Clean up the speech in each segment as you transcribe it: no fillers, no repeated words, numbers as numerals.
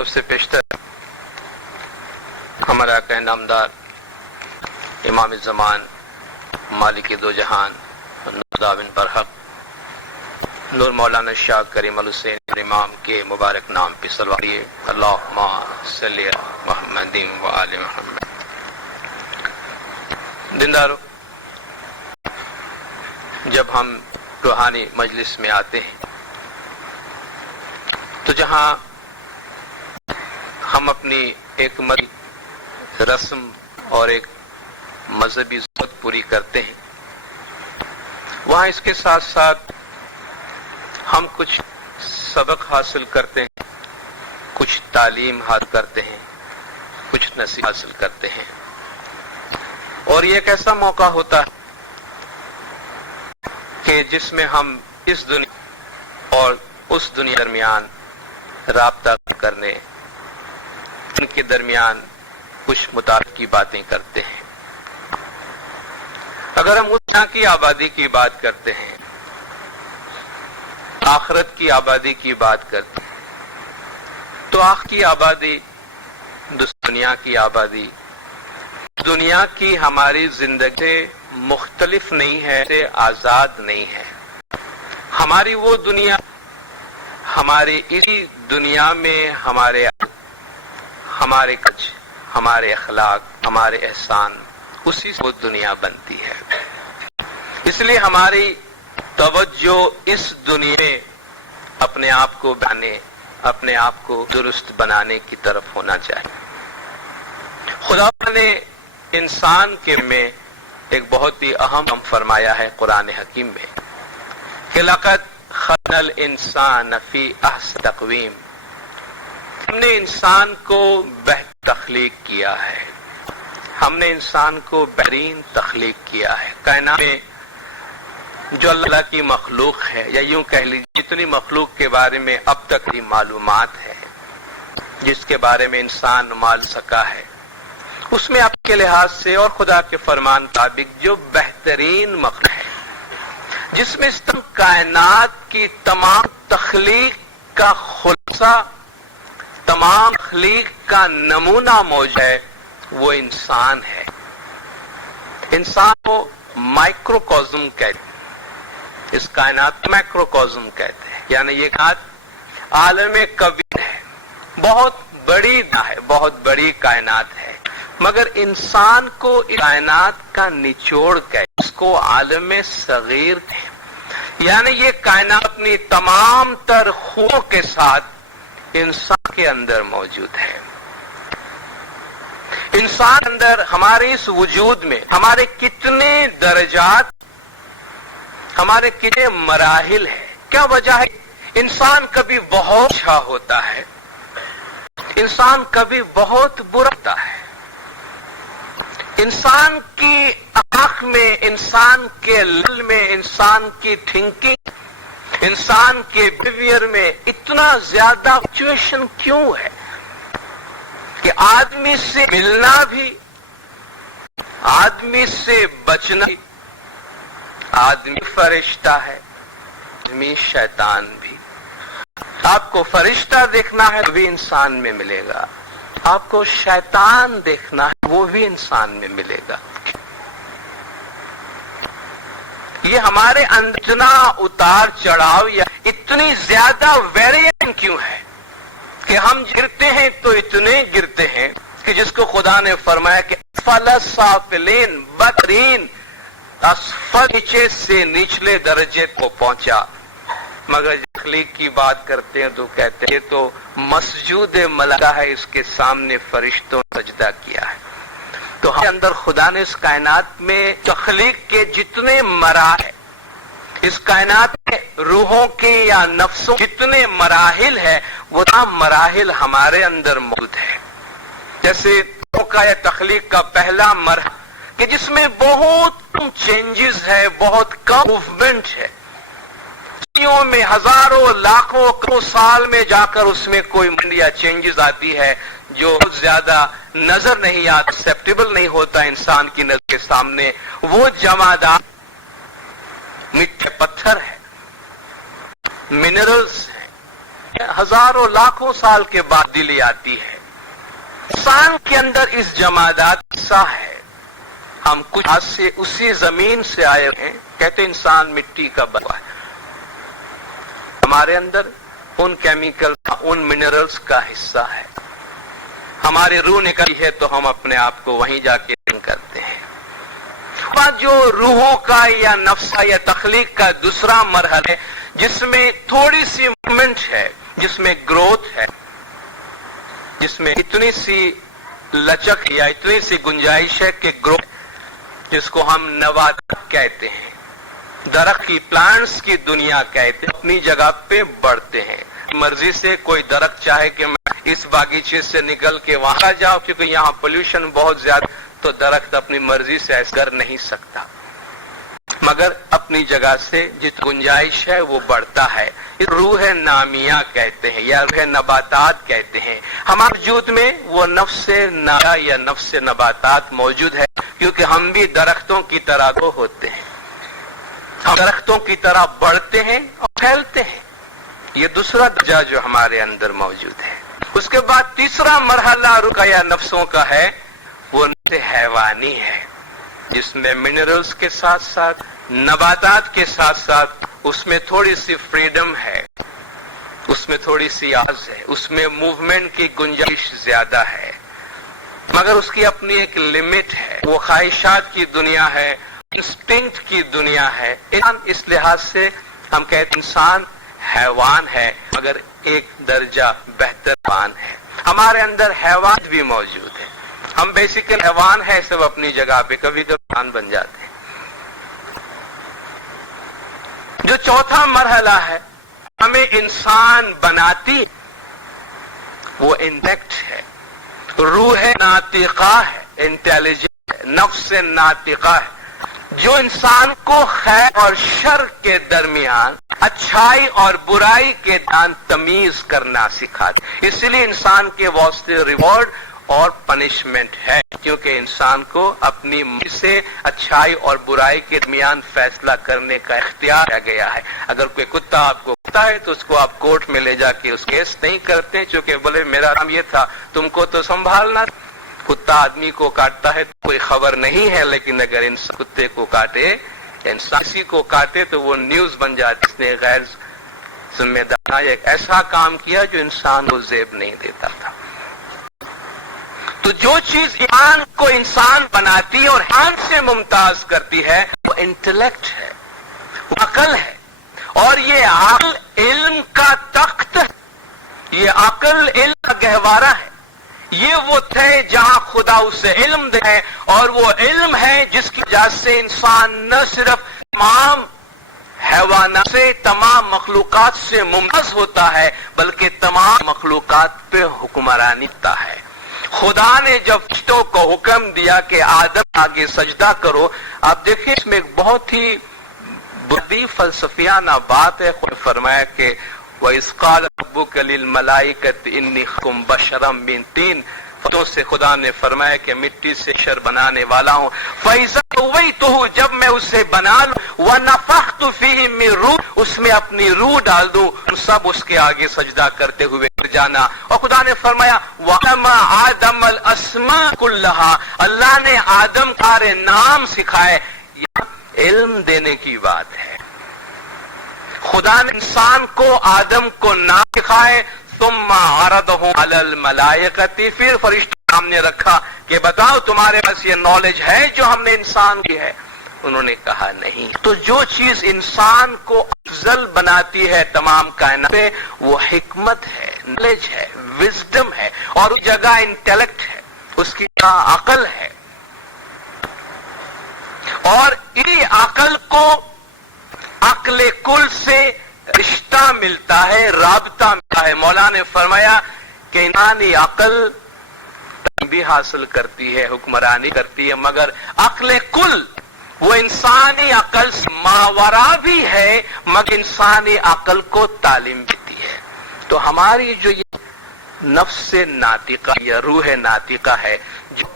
سب سے پیشتر ہمارا کا نامدار امام زمان مالک دو جہان نور برحق نور مولانا شاہ کریم الحسین امام کے مبارک نام پہ صلوات اللہم صلی علی محمد و آل محمد۔ دیندارو، جب ہم روحانی مجلس میں آتے ہیں تو جہاں ہم اپنی ایک رسم اور ایک مذہبی ضرورت پوری کرتے ہیں، وہاں اس کے ساتھ ساتھ ہم کچھ سبق حاصل کرتے ہیں، کچھ تعلیم حاصل کرتے ہیں، کچھ نصیحت حاصل کرتے ہیں، اور یہ ایک ایسا موقع ہوتا ہے کہ جس میں ہم اس دنیا اور اس دنیا درمیان رابطہ کرنے، ان کے درمیان کچھ متعلق کی باتیں کرتے ہیں۔ اگر ہم اس دنیا کی آبادی کی بات کرتے ہیں، آخرت کی آبادی کی بات کرتے ہیں، تو آخرت کی آبادی دنیا کی آبادی دنیا کی ہماری زندگی سے مختلف نہیں ہے، سے آزاد نہیں ہے۔ ہماری وہ دنیا، ہماری اسی دنیا میں ہمارے کچھ، ہمارے اخلاق، ہمارے احسان، اسی سے وہ دنیا بنتی ہے۔ اس لیے ہماری توجہ اس دنیا میں اپنے آپ کو بنانے، اپنے آپ کو درست بنانے کی طرف ہونا چاہیے۔ خدا نے انسان کے میں ایک بہت ہی اہم فرمایا ہے قرآن حکیم میں کہ لقد خلقنا الانسان فی احسن تقویم، ہم نے انسان کو بہتر تخلیق کیا ہے، ہم نے انسان کو بہترین تخلیق کیا ہے۔ کائنات میں جو اللہ کی مخلوق ہے، یا یوں کہہ لیجیے جتنی مخلوق کے بارے میں اب تک کی معلومات ہے، جس کے بارے میں انسان مان سکا ہے، اس میں آپ کے لحاظ سے اور خدا کے فرمان مطابق جو بہترین مخلوق ہے، جس میں کائنات کی تمام تخلیق کا خلاصہ، تمام تخلیق کا نمونہ موجود ہے، وہ انسان ہے۔ انسان کو مائکروکازم کہتے ہیں، اس کائنات کو مائکروکازم کہتے ہیں، یعنی یہ کائنات عالم کبیر ہے، بہت بڑی ہے، بہت بڑی کائنات ہے، مگر انسان کو اس کائنات کا نچوڑ کہتے، اس کو عالم صغیر کہتے، یعنی یہ کائنات اپنی تمام تر خوبیوں کے ساتھ انسان کے اندر موجود ہے۔ انسان اندر ہمارے اس وجود میں ہمارے کتنے درجات، ہمارے کتنے مراحل ہیں۔ کیا وجہ ہے؟ انسان کبھی بہت اچھا ہوتا ہے، انسان کبھی بہت برا ہوتا ہے۔ انسان کی آنکھ میں، انسان کے دل میں، انسان کی تھنکنگ، انسان کے بیہیویئر میں اتنا زیادہ فلکچویشن کیوں ہے کہ آدمی سے ملنا بھی، آدمی سے بچنا بھی، آدمی فرشتہ ہے، آدمی شیطان بھی۔ آپ کو فرشتہ دیکھنا ہے وہ بھی انسان میں ملے گا، آپ کو شیطان دیکھنا ہے وہ بھی انسان میں ملے گا۔ یہ ہمارے اندر اتنا اتار چڑھاؤ یا اتنی زیادہ ویریشن کیوں ہے کہ ہم گرتے ہیں تو اتنے گرتے ہیں کہ جس کو خدا نے فرمایا کہ اسفل السافلین، بدترین اسفل، نیچے سے نچلے درجے کو پہنچا، مگر تخلیق کی بات کرتے ہیں تو کہتے ہیں یہ تو مسجود ملائکہ ہے، اس کے سامنے فرشتوں نے سجدہ کیا ہے۔ تو ہمارے اندر خدا نے اس کائنات میں تخلیق کے جتنے مراحل، اس کائنات میں روحوں کے یا نفسوں جتنے مراحل ہے، وہ تمام مراحل ہمارے اندر موجود ہے۔ جیسے کا یا تخلیق کا پہلا مرحلہ کہ جس میں بہت کم چینجز ہے، بہت کم موومنٹ ہے، میں ہزاروں لاکھوں سال میں جا کر اس میں کوئی یا چینجز آتی ہے جو بہت زیادہ نظر نہیں آتا، ایکسیپٹیبل نہیں ہوتا انسان کی نظر کے سامنے۔ وہ جمادات، میٹھے پتھر ہے، منرلز ہیں، ہزاروں لاکھوں سال کے بعد دلی آتی ہے. انسان کے اندر اس جمادات حصہ ہے. ہم کچھ ہاتھ سے اسی زمین سے آئے ہیں. کہتے انسان مٹی کا بنا ہے. ہمارے اندر ان کیمیکل ان منرلز کا حصہ ہے. ہماری روح نکلی ہے تو ہم اپنے آپ کو وہیں جا کے کرتے ہیں. جو روحوں کا یا نفس یا تخلیق کا دوسرا مرحلہ ہے جس میں تھوڑی سی موومنٹ ہے, جس میں گروتھ ہے, جس میں اتنی سی لچک یا اتنی سی گنجائش ہے کہ گروتھ, جس کو ہم نبات کہتے ہیں, درخت کی پلانٹس کی دنیا کہتے ہیں, اپنی جگہ پہ بڑھتے ہیں. مرضی سے کوئی درخت چاہے کہ میں اس باغیچے سے نکل کے وہاں جاؤ کیونکہ یہاں پولیوشن بہت زیادہ, تو درخت اپنی مرضی سے ایسا کر نہیں سکتا, مگر اپنی جگہ سے جت گنجائش ہے وہ بڑھتا ہے. روح نامیہ کہتے ہیں یا روح نباتات کہتے ہیں. ہمارے وجود میں وہ نفس نامیہ یا نفس نباتات موجود ہے کیونکہ ہم بھی درختوں کی طرح تو ہوتے ہیں. ہم درختوں کی طرح بڑھتے ہیں اور پھیلتے ہیں. یہ دوسرا درجہ جو ہمارے اندر موجود ہے. اس کے بعد تیسرا مرحلہ روح یا نفسوں کا ہے, وہ نفس حیوانی ہے, جس میں منرلز کے ساتھ ساتھ نباتات کے ساتھ ساتھ اس میں تھوڑی سی فریڈم ہے, اس میں تھوڑی سی آواز ہے, اس میں موومنٹ کی گنجائش زیادہ ہے, مگر اس کی اپنی ایک لمٹ ہے. وہ خواہشات کی دنیا ہے, انسٹنکٹ کی دنیا ہے. اس لحاظ سے ہم کہتے ہیں انسان حیوان ہے مگر ایک درجہ بہتر حیوان ہے. ہمارے اندر حیوان بھی موجود ہے. ہم بیسیکل حیوان ہیں سب اپنی جگہ پہ, کبھی کبھی حیوان بن جاتے ہیں. جو چوتھا مرحلہ ہے ہمیں انسان بناتی وہ انٹیکٹ ہے, روح ناطقہ ہے, انٹیلیجنٹ ہے, نفس ناطقہ ہے, جو انسان کو خیر اور شر کے درمیان, اچھائی اور برائی کے درمیان تمیز کرنا سکھاتی. اس لیے انسان کے واسطے ریوارڈ اور پنشمنٹ ہے, کیونکہ انسان کو اپنی مرضی سے اچھائی اور برائی کے درمیان فیصلہ کرنے کا اختیار دیا گیا ہے. اگر کوئی کتا آپ کو کتا ہے تو اس کو آپ کورٹ میں لے جا کے اس کیس نہیں کرتے, چونکہ بولے میرا نام یہ تھا, تم کو تو سنبھالنا. کتا آدمی کو کاٹتا ہے تو کوئی خبر نہیں ہے, لیکن اگر انسان کتے کو کاٹے, انسان کسی کو کاٹے تو وہ نیوز بن جاتی. اس نے غیر ذمہ دارانہ ایک ایسا کام کیا جو انسان کو زیب نہیں دیتا تھا. تو جو چیز ایمان کو انسان بناتی اور ایمان سے ممتاز کرتی ہے وہ انٹلیکٹ ہے, وہ عقل ہے. اور یہ عقل علم کا تخت ہے, یہ عقل علم کا گہوارہ ہے. یہ وہ ہے جہاں خدا اسے علم دے, اور وہ علم ہے جس کی وجہ سے انسان نہ صرف تمام حیوانات سے, تمام مخلوقات سے ممتاز ہوتا ہے, بلکہ تمام مخلوقات پہ حکمرانی کرتا ہے. خدا نے جب فرشتوں کو حکم دیا کہ آدم آگے سجدہ کرو, آپ دیکھیں اس میں ایک بہت ہی بڑی فلسفیانہ بات ہے. خدا نے فرمایا کہ وَإِذْ قَالَ رَبُّكَ لِلْمَلَائِكَةِ إِنِّي خَلَقْتُ بَشَرًا مِّن طِينٍ, فتوں سے خدا نے فرمایا کہ مٹی سے بشر بنانے والا ہوں. فَإِذَا سَوَّيْتُهُ, جب میں اسے بنا لوں, وَنَفَخْتُ فِيهِ مِن رُوحِي, اس میں اپنی روح ڈال دوں, سب اس کے آگے سجدہ کرتے ہوئے جانا. اور خدا نے فرمایا وَعَلَّمَ آدَمَ الْأَسْمَاءَ كُلَّهَا, اللہ نے آدم سارے نام سکھائے. یہ علم دینے کی بات ہے. خدا نے انسان کو آدم کو نام سکھائے, ثم عرضه علی الملائکۃ, پھر فرشتے سامنے رکھا کہ بتاؤ تمہارے پاس یہ نالج ہے جو ہم نے انسان کی ہے. انہوں نے کہا نہیں. تو جو چیز انسان کو افضل بناتی ہے تمام کائنات پہ وہ حکمت ہے, نالج ہے, وزڈم ہے, اور اس جگہ انٹیلیکٹ ہے, اس کی جگہ عقل ہے. اور اسی عقل کو عقل کل سے رشتہ ملتا ہے, رابطہ ملتا ہے. مولانا نے فرمایا کہ انسانی عقل بھی حاصل کرتی ہے, حکمرانی کرتی ہے, مگر عقل کل وہ انسانی عقل سے ماورا بھی ہے, مگر انسانی عقل کو تعلیم دیتی ہے. تو ہماری جو یہ نفس ناطقہ یا روح ناطقہ ہے جو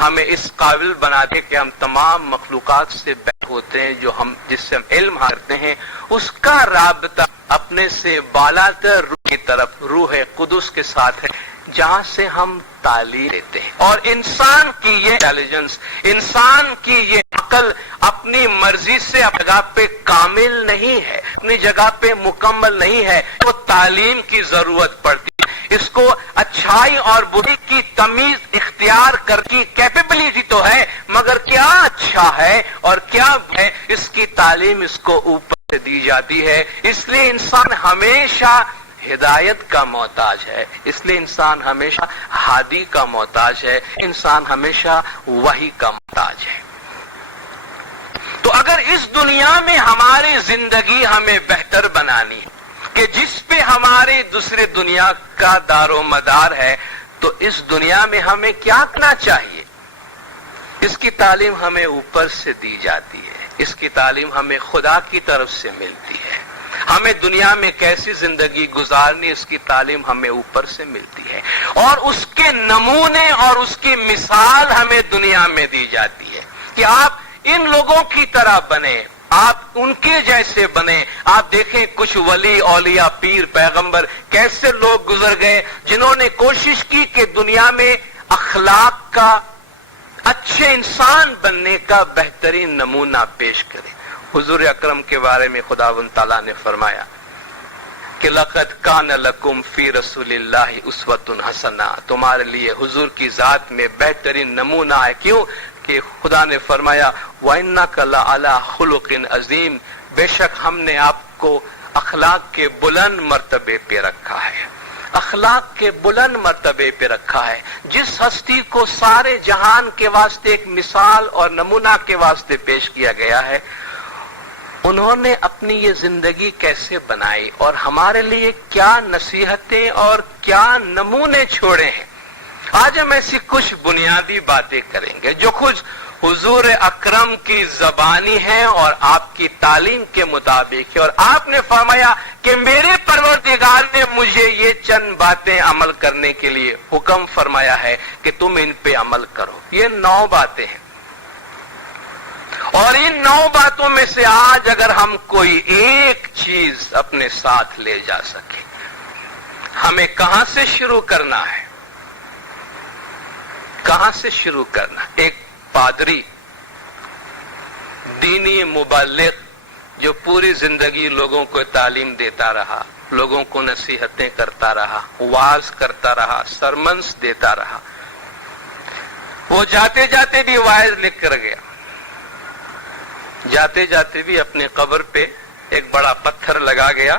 ہمیں اس قابل بناتے کہ ہم تمام مخلوقات سے بیٹھ ہوتے ہیں, جو ہم جس سے ہم علم حاصل کرتے ہیں, اس کا رابطہ اپنے سے بالاتر روح کی طرف روح قدس کے ساتھ ہے، جہاں سے ہم تعلیم لیتے ہیں. اور انسان کی یہ انٹیلیجنس، انسان کی یہ عقل اپنی مرضی سے اپنی جگہ پہ کامل نہیں ہے، اپنی جگہ پہ مکمل نہیں ہے، وہ تعلیم کی ضرورت پڑتی ہے. اس کو اچھائی اور بری کی تمیز اختیار کر کی کیپیبلٹی تو ہے، مگر کیا اچھا ہے اور کیا ہے اس کی تعلیم اس کو اوپر سے دی جاتی ہے. اس لیے انسان ہمیشہ ہدایت کا محتاج ہے، اس لیے انسان ہمیشہ ہادی کا محتاج ہے، انسان ہمیشہ وحی کا محتاج ہے. تو اگر اس دنیا میں ہماری زندگی ہمیں بہتر بنانی ہے کہ جس پہ ہماری دوسری دنیا کا دار و مدار ہے، تو اس دنیا میں ہمیں کیا کرنا چاہیے؟ اس کی تعلیم ہمیں اوپر سے دی جاتی ہے، اس کی تعلیم ہمیں خدا کی طرف سے ملتی ہے. ہمیں دنیا میں کیسی زندگی گزارنی، اس کی تعلیم ہمیں اوپر سے ملتی ہے، اور اس کے نمونے اور اس کی مثال ہمیں دنیا میں دی جاتی ہے کہ آپ ان لوگوں کی طرح بنیں، آپ ان کے جیسے بنیں. آپ دیکھیں کچھ ولی، اولیاء، پیر، پیغمبر کیسے لوگ گزر گئے جنہوں نے کوشش کی کہ دنیا میں اخلاق کا، اچھے انسان بننے کا بہترین نمونہ پیش کریں. حضور اکرم کے بارے میں خداوند تعالیٰ نے فرمایا کہ لقد کان لکم فی رسول اللہ اسوۃ حسنہ، تمہارے لیے حضور کی ذات میں بہترین نمونہ ہے. کیوں کہ خدا نے فرمایا وَإِنَّكَ لَعَلَىٰ خُلُقٍ عَظِيمٍ، بے شک ہم نے آپ کو اخلاق کے بلند مرتبے پہ رکھا ہے، اخلاق کے بلند مرتبے پہ رکھا ہے. جس ہستی کو سارے جہان کے واسطے ایک مثال اور نمونہ کے واسطے پیش کیا گیا ہے، انہوں نے اپنی یہ زندگی کیسے بنائی اور ہمارے لیے کیا نصیحتیں اور کیا نمونے چھوڑے ہیں. آج ہم ایسی کچھ بنیادی باتیں کریں گے جو کچھ حضور اکرم کی زبانی ہیں اور آپ کی تعلیم کے مطابق ہے. اور آپ نے فرمایا کہ میرے پروردگار نے مجھے یہ چند باتیں عمل کرنے کے لیے حکم فرمایا ہے کہ تم ان پہ عمل کرو. یہ 9 باتیں ہیں، اور ان 9 باتوں میں سے آج اگر ہم کوئی ایک چیز اپنے ساتھ لے جا سکے، ہمیں کہاں سے شروع کرنا ہے؟ کہاں سے شروع کرنا؟ ایک پادری، دینی مبلغ جو پوری زندگی لوگوں کو تعلیم دیتا رہا، لوگوں کو نصیحتیں کرتا رہا، وعظ کرتا رہا، سرمنس دیتا رہا، وہ جاتے جاتے بھی وعظ لکھ کر گیا. جاتے جاتے بھی اپنے قبر پہ ایک بڑا پتھر لگا گیا،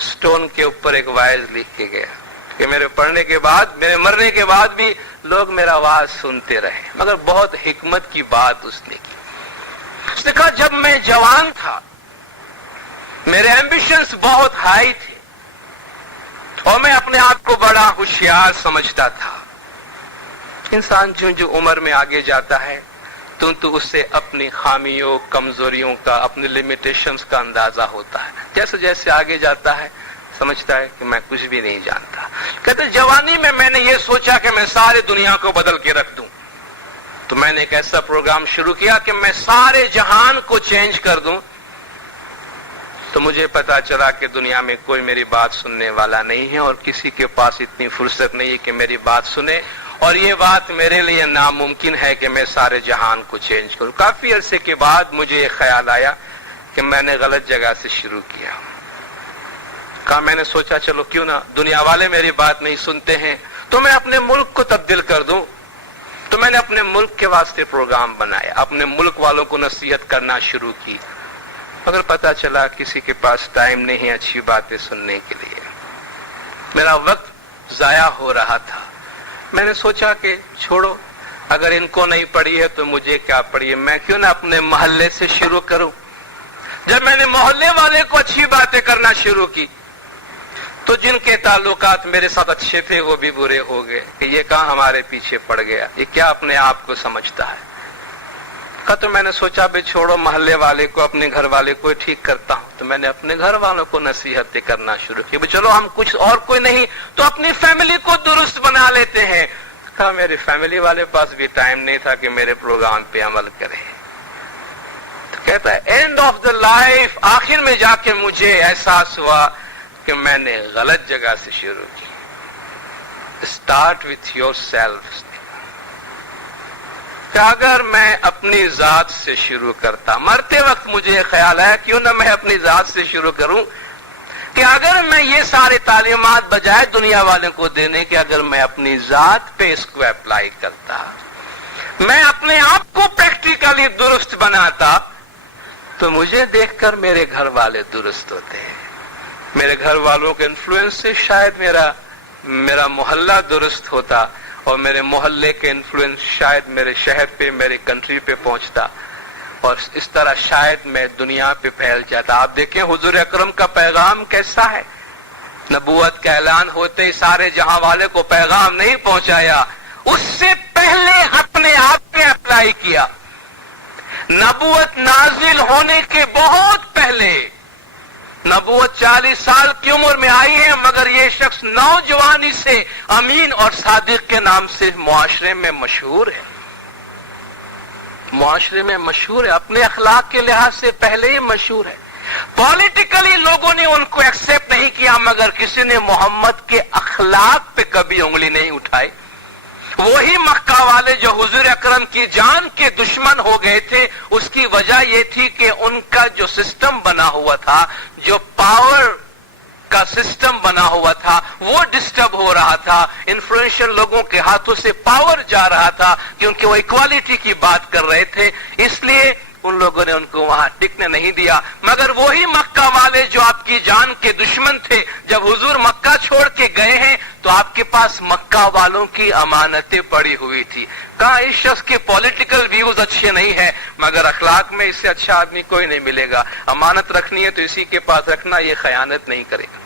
سٹون کے اوپر ایک وعظ لکھ کے گیا کہ میرے پڑھنے کے بعد، میرے مرنے کے بعد بھی لوگ میرا وعظ سنتے رہے. مگر بہت حکمت کی بات اس نے کی. اس نے کہا جب میں جوان تھا، میرے ایمبیشنز بہت ہائی تھے اور میں اپنے آپ کو بڑا ہوشیار سمجھتا تھا. انسان جو عمر میں آگے جاتا ہے تو اس سے اپنی خامیوں، کمزوریوں کا، اپنی لیمیٹیشنز کا اندازہ ہوتا ہے. جیسے جیسے آگے جاتا ہے سمجھتا ہے کہ میں کچھ بھی نہیں جانتا. کہتے جوانی میں نے یہ سوچا کہ میں ساری دنیا کو بدل کے رکھ دوں، تو میں نے ایک ایسا پروگرام شروع کیا کہ میں سارے جہان کو چینج کر دوں. تو مجھے پتا چلا کہ دنیا میں کوئی میری بات سننے والا نہیں ہے اور کسی کے پاس اتنی فرصت نہیں ہے کہ میری بات سنے، اور یہ بات میرے لیے ناممکن ہے کہ میں سارے جہان کو چینج کروں. کافی عرصے کے بعد مجھے یہ خیال آیا کہ میں نے غلط جگہ سے شروع کیا. میں نے سوچا چلو کیوں نہ دنیا والے میری بات نہیں سنتے ہیں تو میں اپنے ملک کو تبدیل کر دوں. تو میں نے اپنے ملک کے واسطے پروگرام بنایا، اپنے ملک والوں کو نصیحت کرنا شروع کی. مگر پتا چلا کسی کے پاس ٹائم نہیں اچھی باتیں سننے کے لیے. میرا وقت ضائع ہو رہا تھا. میں نے سوچا کہ چھوڑو، اگر ان کو نہیں پڑھی ہے تو مجھے کیا پڑھی ہے، میں کیوں نہ اپنے محلے سے شروع کروں. جب میں نے محلے والے کو اچھی باتیں کرنا شروع کی تو جن کے تعلقات میرے ساتھ اچھے تھے وہ بھی برے ہو گئے کہ یہ کہاں ہمارے پیچھے پڑ گیا، یہ کیا اپنے آپ کو سمجھتا ہے. تو میں نے سوچا بھی چھوڑو، محلے والے کو، اپنے گھر والے کو ٹھیک کرتا ہوں. تو میں نے اپنے گھر والوں کو نصیحتیں کرنا شروع کی. چلو ہم کچھ اور کوئی نہیں تو اپنی فیملی کو درست بنا لیتے ہیں. کہا میری فیملی والے پاس بھی ٹائم نہیں تھا کہ میرے پروگرام پہ عمل کرے. تو کہتا ہے اینڈ آف دا لائف، آخر میں جا کے مجھے احساس ہوا کہ میں نے غلط جگہ سے شروع کی. Start with your self. کہ اگر میں اپنی ذات سے شروع کرتا, مرتے وقت مجھے خیال ہے کیوں نہ میں اپنی ذات سے شروع کروں, کہ اگر میں یہ سارے تعلیمات بجائے دنیا والوں کو دینے کے اگر میں اپنی ذات پہ اس کو اپلائی کرتا, میں اپنے آپ کو پریکٹیکلی درست بناتا, تو مجھے دیکھ کر میرے گھر والے درست ہوتے ہیں. میرے گھر والوں کے انفلوئنس سے شاید میرا محلہ درست ہوتا, اور میرے محلے کے انفلوئنس شاید میرے شہر پہ, میرے کنٹری پہ پہنچتا, اور اس طرح شاید میں دنیا پہ پھیل جاتا. آپ دیکھیں حضور اکرم کا پیغام کیسا ہے. نبوت کا اعلان ہوتے ہی سارے جہاں والے کو پیغام نہیں پہنچایا, اس سے پہلے اپنے آپ پہ اپلائی کیا. نبوت نازل ہونے کے بہت پہلے, نبوت 40 سال کی عمر میں آئی ہے, مگر یہ شخص نوجوانی سے امین اور صادق کے نام سے معاشرے میں مشہور ہے. معاشرے میں مشہور ہے, اپنے اخلاق کے لحاظ سے پہلے ہی مشہور ہے. پولیٹیکلی لوگوں نے ان کو ایکسپٹ نہیں کیا, مگر کسی نے محمد کے اخلاق پہ کبھی انگلی نہیں اٹھائی. وہی مکہ والے جو حضور اکرم کی جان کے دشمن ہو گئے تھے, اس کی وجہ یہ تھی کہ ان کا جو سسٹم بنا ہوا تھا, جو پاور کا سسٹم بنا ہوا تھا, وہ ڈسٹرب ہو رہا تھا. انفلوئنشل لوگوں کے ہاتھوں سے پاور جا رہا تھا, کیونکہ وہ ایکوالٹی کی بات کر رہے تھے, اس لیے ان لوگوں نے ان کو وہاں ٹکنے نہیں دیا. مگر وہی مکہ والے جو آپ کی جان کے دشمن تھے, جب حضور مکہ چھوڑ کے گئے ہیں تو آپ کے پاس مکہ والوں کی امانتیں پڑی ہوئی تھی. کہا اس شخص کے پولیٹیکل ویوز اچھے نہیں ہیں, مگر اخلاق میں اس سے اچھا آدمی کوئی نہیں ملے گا. امانت رکھنی ہے تو اسی کے پاس رکھنا, یہ خیانت نہیں کرے گا.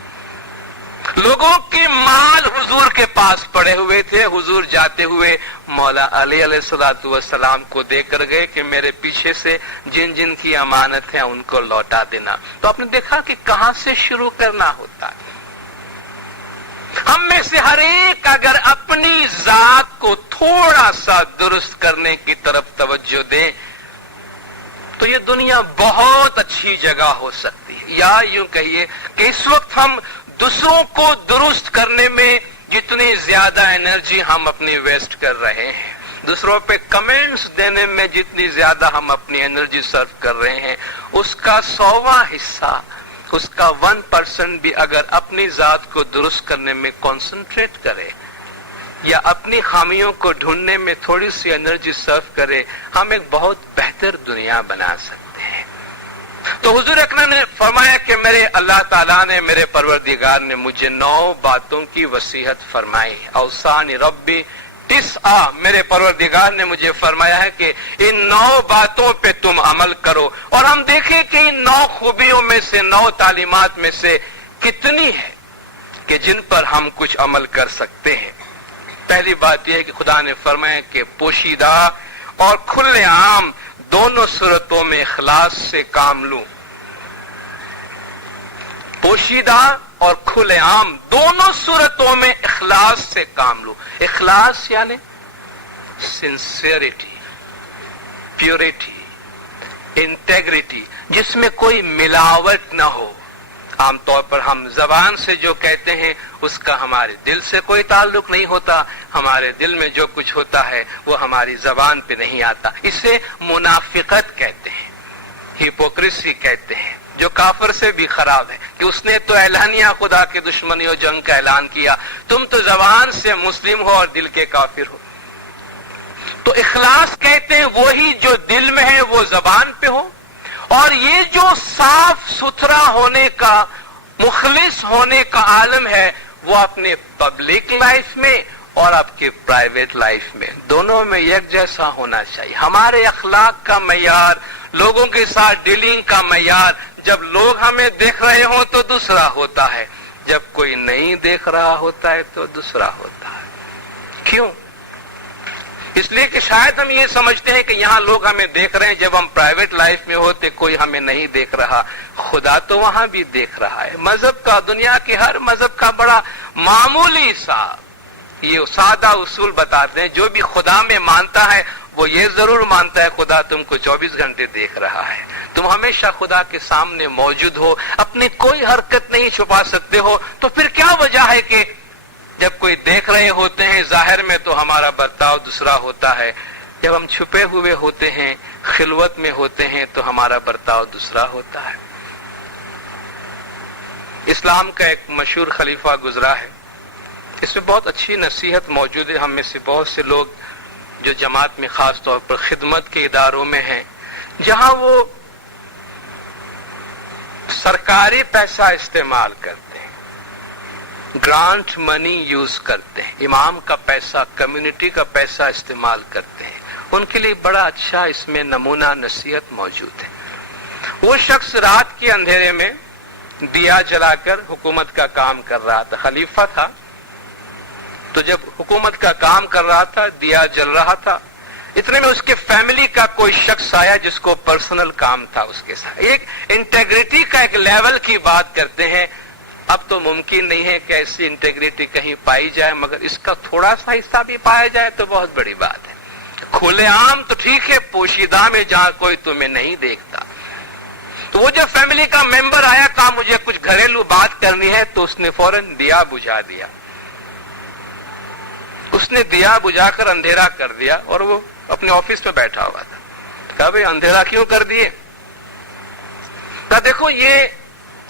لوگوں کے مال حضور کے پاس پڑے ہوئے تھے. حضور جاتے ہوئے مولا علی علیہ الصلوۃ والسلام کو دے کر گئے کہ میرے پیچھے سے جن جن کی امانت ہے ان کو لوٹا دینا. تو آپ نے دیکھا کہ کہاں سے شروع کرنا ہوتا ہے. ہم میں سے ہر ایک اگر اپنی ذات کو تھوڑا سا درست کرنے کی طرف توجہ دیں تو یہ دنیا بہت اچھی جگہ ہو سکتی ہے. یا یوں کہیے کہ اس وقت ہم دوسروں کو درست کرنے میں جتنی زیادہ انرجی ہم اپنی ویسٹ کر رہے ہیں, دوسروں پہ کمنٹس دینے میں جتنی زیادہ ہم اپنی انرجی صرف کر رہے ہیں, اس کا 100واں حصہ, اس کا 1% بھی اگر اپنی ذات کو درست کرنے میں کنسنٹریٹ کرے یا اپنی خامیوں کو ڈھونڈنے میں تھوڑی سی انرجی صرف کرے, ہم ایک بہت بہتر دنیا بنا سکتے ہیں. تو حضور اکرم نے فرمایا کہ میرے اللہ تعالیٰ نے, میرے پروردگار نے مجھے 9 باتوں کی وصیت فرمائی. اوصانی ربی 9, میرے پروردگار نے مجھے فرمایا ہے کہ ان 9 باتوں پہ تم عمل کرو. اور ہم دیکھیں کہ ان 9 خوبیوں میں سے, 9 تعلیمات میں سے کتنی ہے کہ جن پر ہم کچھ عمل کر سکتے ہیں. پہلی بات یہ ہے کہ خدا نے فرمایا کہ پوشیدہ اور کھلے عام دونوں صورتوں میں اخلاص سے کام لوں. پوشیدہ اور کھلے عام دونوں صورتوں میں اخلاص سے کام لوں. اخلاص یعنی سنسیئرٹی, پیورٹی, انٹیگریٹی, جس میں کوئی ملاوٹ نہ ہو. عام طور پر ہم زبان سے جو کہتے ہیں اس کا ہمارے دل سے کوئی تعلق نہیں ہوتا. ہمارے دل میں جو کچھ ہوتا ہے وہ ہماری زبان پہ نہیں آتا. اسے منافقت کہتے ہیں, ہپوکریسی کہتے ہیں, جو کافر سے بھی خراب ہے کہ اس نے تو اعلانیہ خدا کے دشمنی و جنگ کا اعلان کیا, تم تو زبان سے مسلم ہو اور دل کے کافر ہو. تو اخلاص کہتے ہیں وہی جو دل میں ہے وہ زبان پہ ہو, اور یہ جو صاف ستھرا ہونے کا, مخلص ہونے کا عالم ہے وہ اپنے پبلک لائف میں اور آپ کے پرائیویٹ لائف میں دونوں میں یک جیسا ہونا چاہیے. ہمارے اخلاق کا معیار, لوگوں کے ساتھ ڈیلنگ کا معیار, جب لوگ ہمیں دیکھ رہے ہوں تو دوسرا ہوتا ہے, جب کوئی نہیں دیکھ رہا ہوتا ہے تو دوسرا ہوتا ہے. کیوں؟ اس لیے کہ شاید ہم یہ سمجھتے ہیں کہ یہاں لوگ ہمیں دیکھ رہے ہیں, جب ہم پرائیویٹ لائف میں ہوتے کوئی ہمیں نہیں دیکھ رہا. خدا تو وہاں بھی دیکھ رہا ہے. مذہب کا, دنیا کے ہر مذہب کا بڑا معمولی سا یہ سادہ اصول بتاتے ہیں, جو بھی خدا میں مانتا ہے وہ یہ ضرور مانتا ہے خدا تم کو 24 گھنٹے دیکھ رہا ہے، تم ہمیشہ خدا کے سامنے موجود ہو، اپنی کوئی حرکت نہیں چھپا سکتے ہو، تو پھر کیا وجہ ہے کہ جب کوئی دیکھ رہے ہوتے ہیں ظاہر میں تو ہمارا برتاؤ دوسرا ہوتا ہے، جب ہم چھپے ہوئے ہوتے ہیں، خلوت میں ہوتے ہیں، تو ہمارا برتاؤ دوسرا ہوتا ہے۔ اسلام کا ایک مشہور خلیفہ گزرا ہے، اس میں بہت اچھی نصیحت موجود ہے۔ ہم میں سے بہت سے لوگ جو جماعت میں خاص طور پر خدمت کے اداروں میں ہیں، جہاں وہ سرکاری پیسہ استعمال کرتے ہیں، گرانٹ منی یوز کرتے ہیں، امام کا پیسہ، کمیونٹی کا پیسہ استعمال کرتے ہیں، ان کے لیے بڑا اچھا اس میں نمونہ نصیحت موجود ہے۔ وہ شخص رات کے اندھیرے میں دیا جلا کر حکومت کا کام کر رہا تھا، خلیفہ تھا، تو جب حکومت کا کام کر رہا تھا، دیا جل رہا تھا، اتنے میں اس کے فیملی کا کوئی شخص آیا جس کو پرسنل کام تھا اس کے ساتھ۔ ایک انٹیگریٹی کا ایک لیول کی بات کرتے ہیں، اب تو ممکن نہیں ہے کہ ایسی انٹیگریٹی کہیں پائی جائے، مگر اس کا تھوڑا سا حصہ بھی پایا جائے تو بہت بڑی بات ہے۔ کھلے عام تو ٹھیک ہے، پوشیدہ میں جہاں کوئی تمہیں نہیں دیکھتا۔ تو وہ جب فیملی کا ممبر آیا، کہا مجھے کچھ گھریلو بات کرنی ہے، تو اس نے فوراً دیا بجھا دیا، اس نے دیا بجھا کر اندھیرا کر دیا، اور وہ اپنے آفس میں بیٹھا ہوا تھا۔ کہا بھئی اندھیرا کیوں کر دیے؟ کہا دیکھو یہ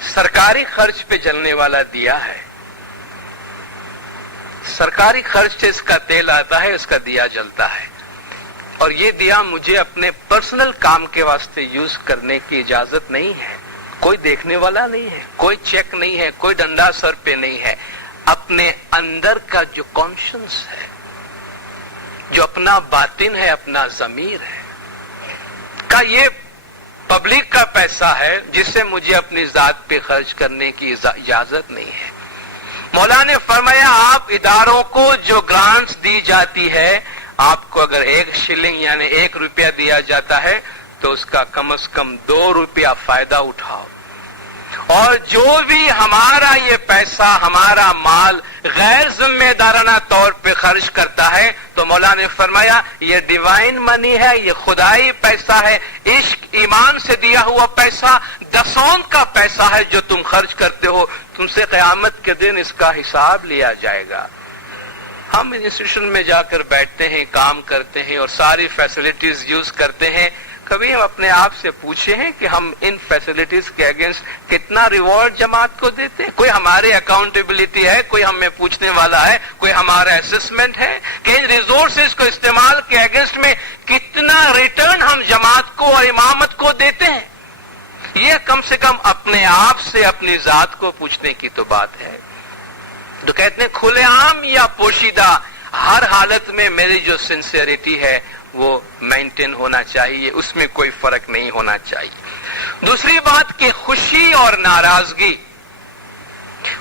سرکاری خرچ پہ جلنے والا دیا ہے، سرکاری خرچ سے اس کا تیل آتا ہے، اس کا دیا جلتا ہے، اور یہ دیا مجھے اپنے پرسنل کام کے واسطے یوز کرنے کی اجازت نہیں ہے، کوئی دیکھنے والا نہیں ہے، کوئی چیک نہیں ہے، کوئی ڈنڈا سر پہ نہیں ہے، اپنے اندر کا جو کانشنس ہے، جو اپنا باطن ہے، اپنا ضمیر ہے، کا یہ پبلک کا پیسہ ہے جسے مجھے اپنی ذات پہ خرچ کرنے کی اجازت نہیں ہے۔ مولا نے فرمایا آپ اداروں کو جو گرانٹس دی جاتی ہے، آپ کو اگر 1 شلنگ یعنی 1 روپیہ دیا جاتا ہے تو اس کا کم از کم 2 روپیہ فائدہ اٹھاؤ، اور جو بھی ہمارا یہ پیسہ، ہمارا مال غیر ذمہ دارانہ طور پہ خرچ کرتا ہے، تو مولا نے فرمایا یہ ڈیوائن منی ہے، یہ خدائی پیسہ ہے، عشق ایمان سے دیا ہوا پیسہ، دسوند کا پیسہ ہے جو تم خرچ کرتے ہو، تم سے قیامت کے دن اس کا حساب لیا جائے گا۔ ہم انسٹیٹیوشن میں جا کر بیٹھتے ہیں، کام کرتے ہیں اور ساری فیسلٹیز یوز کرتے ہیں، کبھی ہم اپنے آپ سے پوچھے ہیں کہ ہم ان فیسلٹیز کے اگینسٹ کتنا ریوارڈ جماعت کو دیتے ہیں؟ کوئی ہماری اکاؤنٹیبلٹی ہے؟ کوئی ہمیں پوچھنے والا ہے؟ کوئی ہمارا اسسمنٹ ہے کہ ان ریسورسز کو استعمال کے اگینسٹ میں کتنا ریٹرن ہم جماعت کو اور امامت کو دیتے ہیں؟ یہ کم سے کم اپنے آپ سے، اپنی ذات کو پوچھنے کی تو بات ہے۔ تو کہتے ہیں کھلے عام یا پوشیدہ ہر حالت میں میری جو سنسیئرٹی ہے وہ مینٹین ہونا چاہیے، اس میں کوئی فرق نہیں ہونا چاہیے۔ دوسری بات کہ خوشی اور ناراضگی،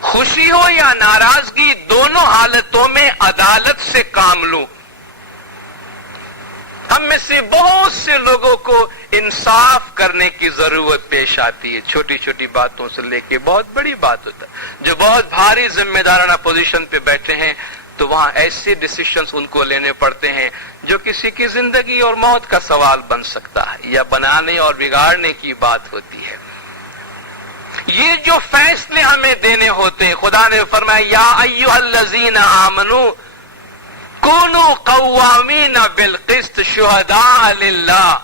خوشی ہو یا ناراضگی دونوں حالتوں میں عدالت سے کام لوں۔ ہم میں سے بہت سے لوگوں کو انصاف کرنے کی ضرورت پیش آتی ہے، چھوٹی چھوٹی باتوں سے لے کے بہت بڑی بات ہوتا ہے۔ جو بہت بھاری ذمہ دارانہ پوزیشن پہ بیٹھے ہیں تو وہاں ایسے ڈیسیشنز ان کو لینے پڑتے ہیں جو کسی کی زندگی اور موت کا سوال بن سکتا ہے، یا بنانے اور بگاڑنے کی بات ہوتی ہے۔ یہ جو فیصلے ہمیں دینے ہوتے ہیں، خدا نے فرمایا یا ایھا الذین آمنوا کونوا قوامین بالقسط شہداء للہ،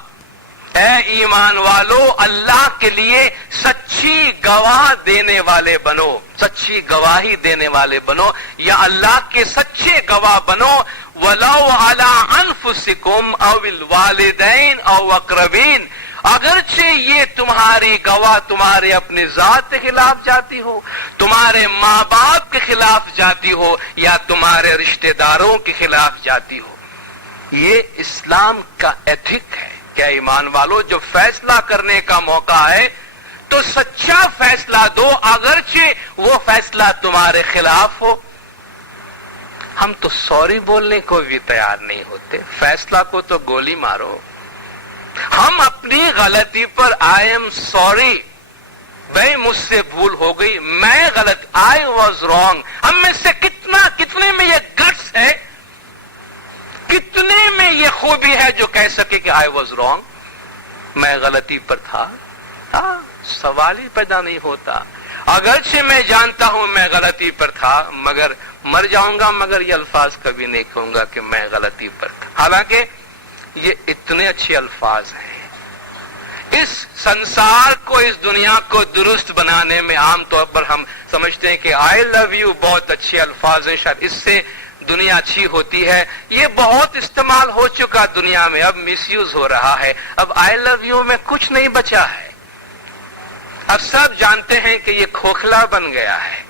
اے ایمان والو اللہ کے لیے سچی گواہ دینے والے بنو، سچی گواہی دینے والے بنو، یا اللہ کے سچے گواہ بنو، ولو علی انفسکم او الوالدین او اقربین، اگرچہ یہ تمہاری گواہ تمہارے اپنے ذات کے خلاف جاتی ہو، تمہارے ماں باپ کے خلاف جاتی ہو، یا تمہارے رشتہ داروں کے خلاف جاتی ہو۔ یہ اسلام کا ایتھک ہے کہ ایمان والو جو فیصلہ کرنے کا موقع ہے تو سچا فیصلہ دو، اگرچہ وہ فیصلہ تمہارے خلاف ہو۔ ہم تو سوری بولنے کو بھی تیار نہیں ہوتے، فیصلہ کو تو گولی مارو۔ ہم اپنی غلطی پر آئی ایم سوری، بھائی مجھ سے بھول ہو گئی، میں غلط، آئی واز رانگ۔ ہم میں سے کتنے میں یہ گٹس ہے کتنے میں یہ خوبی ہے جو کہہ سکے کہ آئی واز رانگ، میں غلطی پر تھا؟ سوال ہی پیدا نہیں ہوتا۔ اگرچہ میں جانتا ہوں میں غلطی پر تھا، مگر مر جاؤں گا مگر یہ الفاظ کبھی نہیں کہوں گا کہ میں غلطی پر تھا۔ حالانکہ یہ اتنے اچھے الفاظ ہیں۔ اس سنسار کو، اس دنیا کو درست بنانے میں عام طور پر ہم سمجھتے ہیں کہ آئی لو یو بہت اچھے الفاظ ہیں، شاید اس سے دنیا اچھی ہوتی ہے۔ یہ بہت استعمال ہو چکا دنیا میں، اب مس یوز ہو رہا ہے۔ اب آئی لو یو میں کچھ نہیں بچا ہے۔ اب سب جانتے ہیں کہ یہ کھوکھلا بن گیا ہے۔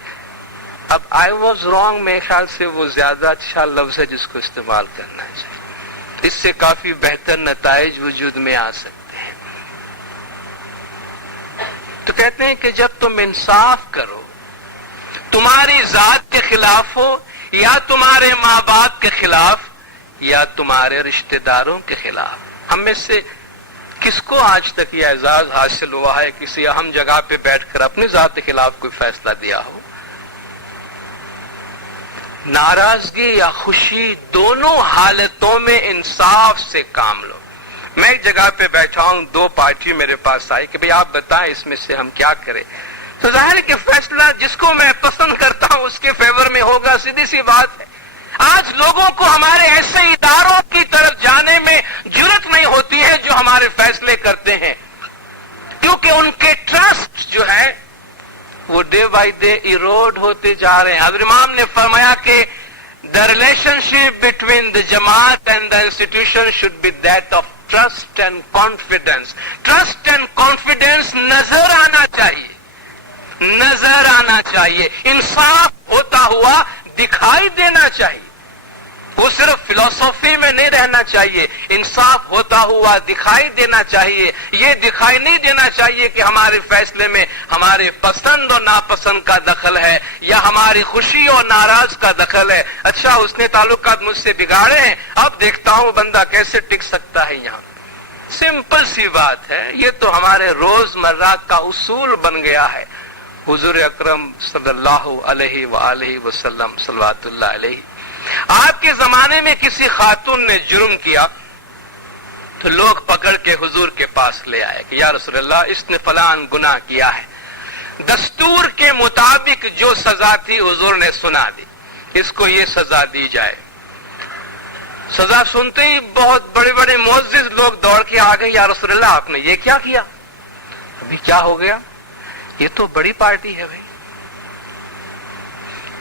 اب آئی واز رانگ میرے خیال سے وہ زیادہ اچھا لفظ ہے جس کو استعمال کرنا چاہیے۔ اس سے کافی بہتر نتائج وجود میں آ سکتے ہیں۔ تو کہتے ہیں کہ جب تم انصاف کرو، تمہاری ذات کے خلاف ہو یا تمہارے ماں باپ کے خلاف یا تمہارے رشتہ داروں کے خلاف۔ ہم میں سے کس کو آج تک یہ اعزاز حاصل ہوا ہے کسی اہم جگہ پہ بیٹھ کر اپنی ذات کے خلاف کوئی فیصلہ دیا ہو؟ ناراضگی یا خوشی دونوں حالتوں میں انصاف سے کام لو۔ میں ایک جگہ پہ بیٹھا ہوں، دو پارٹی میرے پاس آئی کہ بھئی آپ بتائیں اس میں سے ہم کیا کریں۔ تو ظاہر ہے کہ فیصلہ جس کو میں پسند کرتا ہوں اس کے فیور میں ہوگا، سیدھی سی بات ہے۔ آج لوگوں کو ہمارے ایسے اداروں کی طرف جانے میں جرأت نہیں ہوتی ہے جو ہمارے فیصلے کرتے ہیں، کیونکہ ان کے ٹرسٹ جو ہے وہ ڈے بائی ڈے ایروڈ ہوتے جا رہے ہیں۔ حضرت امام نے فرمایا کہ the relationship between the جماعت and the institution should be that of trust and confidence۔ Trust and confidence نظر آنا چاہیے، نظر آنا چاہیے، انصاف ہوتا ہوا دکھائی دینا چاہیے۔ وہ صرف فلسفی میں نہیں رہنا چاہیے، انصاف ہوتا ہوا دکھائی دینا چاہیے۔ یہ دکھائی نہیں دینا چاہیے کہ ہمارے فیصلے میں ہمارے پسند اور ناپسند کا دخل ہے یا ہماری خوشی اور ناراض کا دخل ہے۔ اچھا اس نے تعلقات مجھ سے بگاڑے ہیں، اب دیکھتا ہوں بندہ کیسے ٹک سکتا ہے یہاں۔ سمپل سی بات ہے، یہ تو ہمارے روزمرہ کا اصول بن گیا ہے۔ حضور اکرم صلی اللہ علیہ وآلہ وسلم صلوات اللہ علیہ، آپ کے زمانے میں کسی خاتون نے جرم کیا تو لوگ پکڑ کے حضور کے پاس لے آئے کہ یا رسول اللہ اس نے فلان گناہ کیا ہے۔ دستور کے مطابق جو سزا تھی حضور نے سنا دی، اس کو یہ سزا دی جائے۔ سزا سنتے ہی بہت بڑے بڑے معزز لوگ دوڑ کے آ گئے، یا رسول اللہ آپ نے یہ کیا کیا؟ ابھی کیا ہو گیا؟ یہ تو بڑی پارٹی ہے بھائی،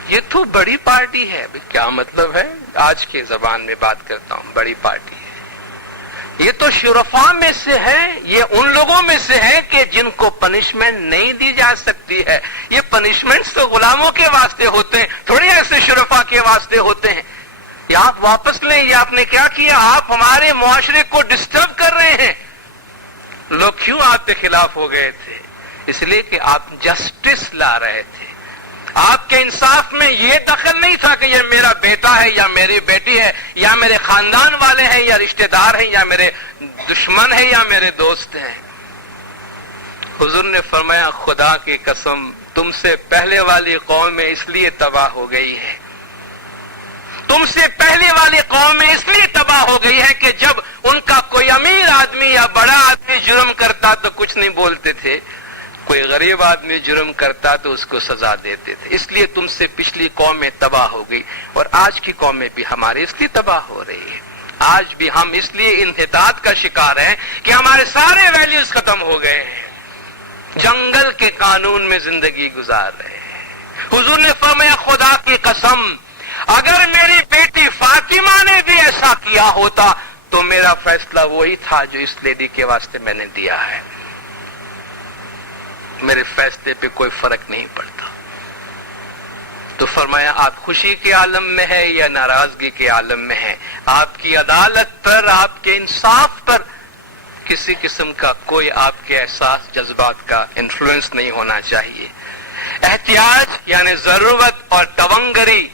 یہ تو بڑی پارٹی ہے۔ کیا مطلب ہے؟ آج کے زبان میں بات کرتا ہوں، بڑی پارٹی ہے، یہ تو شرفاء میں سے ہے، یہ ان لوگوں میں سے ہے کہ جن کو پنشمنٹ نہیں دی جا سکتی ہے۔ یہ پنشمنٹس تو غلاموں کے واسطے ہوتے ہیں، تھوڑی ایسے شرفاء کے واسطے ہوتے ہیں۔ یہ آپ واپس لیں، یہ آپ نے کیا کیا؟ آپ ہمارے معاشرے کو ڈسٹرب کر رہے ہیں۔ لوگ کیوں آپ کے خلاف ہو گئے تھے؟ اس لیے کہ آپ جسٹس لا رہے تھے، آپ کے انصاف میں یہ دخل نہیں تھا کہ یہ میرا بیٹا ہے یا میری بیٹی ہے یا میرے خاندان والے ہیں یا رشتہ دار ہیں یا میرے دشمن ہیں یا میرے دوست ہیں۔ حضور نے فرمایا خدا کی قسم تم سے پہلے والی قوم میں اس لیے تباہ ہو گئی ہے، تم سے پہلے والی قوم میں اس لیے تباہ ہو گئی ہے کہ جب ان کا کوئی امیر آدمی یا بڑا آدمی جرم کرتا تو کچھ نہیں بولتے تھے، کوئی غریب آدمی جرم کرتا تو اس کو سزا دیتے تھے۔ اس لیے تم سے پچھلی قومیں تباہ ہو گئی، اور آج کی قومیں بھی ہماری اس لیے تباہ ہو رہی ہے۔ آج بھی ہم اس لیے انحطاط کا شکار ہیں کہ ہمارے سارے ویلیوز ختم ہو گئے ہیں، جنگل کے قانون میں زندگی گزار رہے ہیں۔ حضور نے فرمایا خدا کی قسم اگر میری بیٹی فاطمہ نے بھی ایسا کیا ہوتا تو میرا فیصلہ وہی تھا جو اس لیڈی کے واسطے میں نے دیا ہے، میرے فیصلے پہ کوئی فرق نہیں پڑتا۔ تو فرمایا آپ خوشی کے عالم میں ہے یا ناراضگی کے عالم میں ہے، آپ کی عدالت پر، آپ کے انصاف پر کسی قسم کا کوئی آپ کے احساس جذبات کا انفلوئنس نہیں ہونا چاہیے۔ احتیاج یعنی ضرورت اور تونگری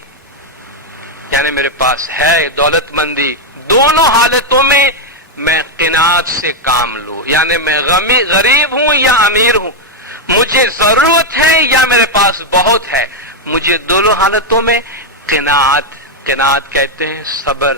یعنی میرے پاس ہے دولت مندی، دونوں حالتوں میں میں قناعت سے کام لوں، یعنی میں غریب ہوں یا امیر ہوں، مجھے ضرورت ہے یا میرے پاس بہت ہے، مجھے دونوں حالتوں میں قناعت کہتے ہیں صبر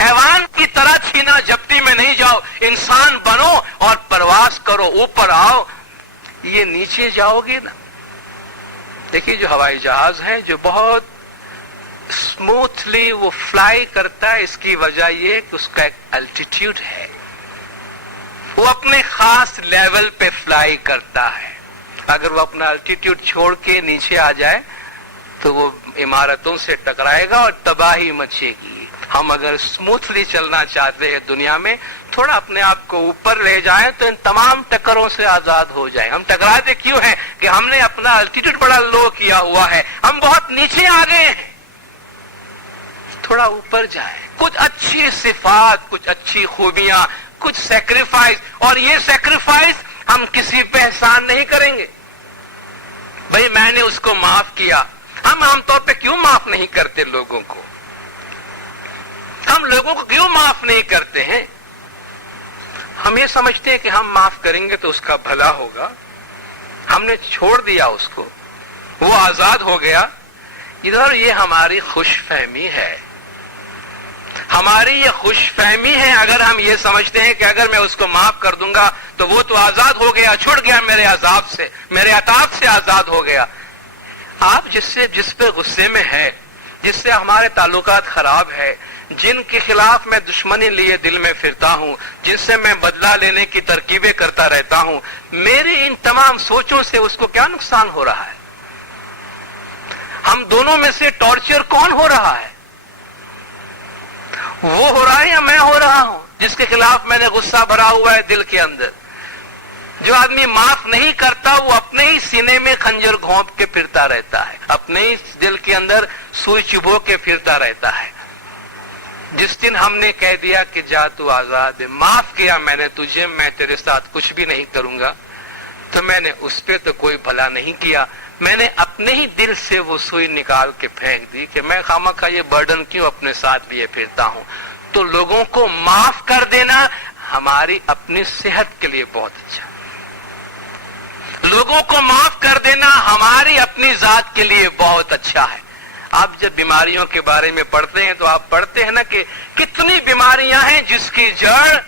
حیوان کی طرح چھینا جھپٹی میں نہیں جاؤ، انسان بنو اور پرواز کرو، اوپر آؤ۔ یہ نیچے جاؤ گے نا، دیکھیے جو ہوائی جہاز ہے جو بہت اسموتھلی وہ فلائی کرتا ہے، اس کی وجہ یہ ہے کہ اس کا ایک الٹیٹیوڈ ہے، وہ اپنے خاص لیول پہ فلائی کرتا ہے۔ اگر وہ اپنا الٹیٹیوڈ چھوڑ کے نیچے آ جائے تو وہ عمارتوں سے ٹکرائے گا اور تباہی مچے گی۔ ہم اگر اسموتھلی چلنا چاہتے ہیں دنیا میں، تھوڑا اپنے آپ کو اوپر لے جائیں تو ان تمام ٹکروں سے آزاد ہو جائیں۔ ہم ٹکراتے کیوں ہیں؟ کہ ہم نے اپنا الٹیٹیوڈ بڑا لو کیا ہوا ہے، ہم بہت نیچے آ گئے ہیں۔ تھوڑا اوپر جائیں، کچھ اچھی صفات، کچھ اچھی خوبیاں، کچھ سیکریفائس، اور یہ سیکریفائس ہم کسی پہ احسان نہیں کریں گے۔ بھئی میں نے اس کو معاف کیا، ہم عام طور پہ کیوں معاف نہیں کرتے لوگوں کو؟ ہم لوگوں کو کیوں معاف نہیں کرتے ہیں؟ ہم یہ سمجھتے ہیں کہ ہم معاف کریں گے تو اس کا بھلا ہوگا، ہم نے چھوڑ دیا اس کو، وہ آزاد ہو گیا۔ ادھر یہ ہماری خوش فہمی ہے، ہماری یہ خوش فہمی ہے۔ اگر ہم یہ سمجھتے ہیں کہ اگر میں اس کو معاف کر دوں گا تو وہ تو آزاد ہو گیا، چھوڑ گیا میرے عذاب سے، میرے عطاب سے آزاد ہو گیا۔ آپ جس پہ غصے میں ہے، جس سے ہمارے تعلقات خراب ہے، جن کے خلاف میں دشمنی لیے دل میں پھرتا ہوں، جن سے میں بدلہ لینے کی ترکیبیں کرتا رہتا ہوں، میری ان تمام سوچوں سے اس کو کیا نقصان ہو رہا ہے؟ ہم دونوں میں سے ٹارچر کون ہو رہا ہے؟ وہ ہو رہا ہے یا میں ہو رہا ہوں جس کے خلاف میں نے غصہ بھرا ہوا ہے دل کے اندر؟ جو آدمی معاف نہیں کرتا وہ اپنے ہی سینے میں خنجر گھونپ کے پھرتا رہتا ہے، اپنے ہی دل کے اندر سوئی چبھو کے پھرتا رہتا ہے۔ جس دن ہم نے کہہ دیا کہ جا تو آزاد ہے، معاف کیا میں نے تجھے، میں تیرے ساتھ کچھ بھی نہیں کروں گا، تو میں نے اس پہ تو کوئی بھلا نہیں کیا، میں نے اپنے ہی دل سے وہ سوئی نکال کے پھینک دی کہ میں خامخواہ یہ برڈن کیوں اپنے ساتھ لیے پھرتا ہوں۔ تو لوگوں کو معاف کر دینا ہماری اپنی صحت کے لیے بہت اچھا، لوگوں کو معاف کر دینا ہماری اپنی ذات کے لیے بہت اچھا ہے۔ آپ جب بیماریوں کے بارے میں پڑھتے ہیں تو آپ پڑھتے ہیں نا کہ کتنی بیماریاں ہیں جس کی جڑ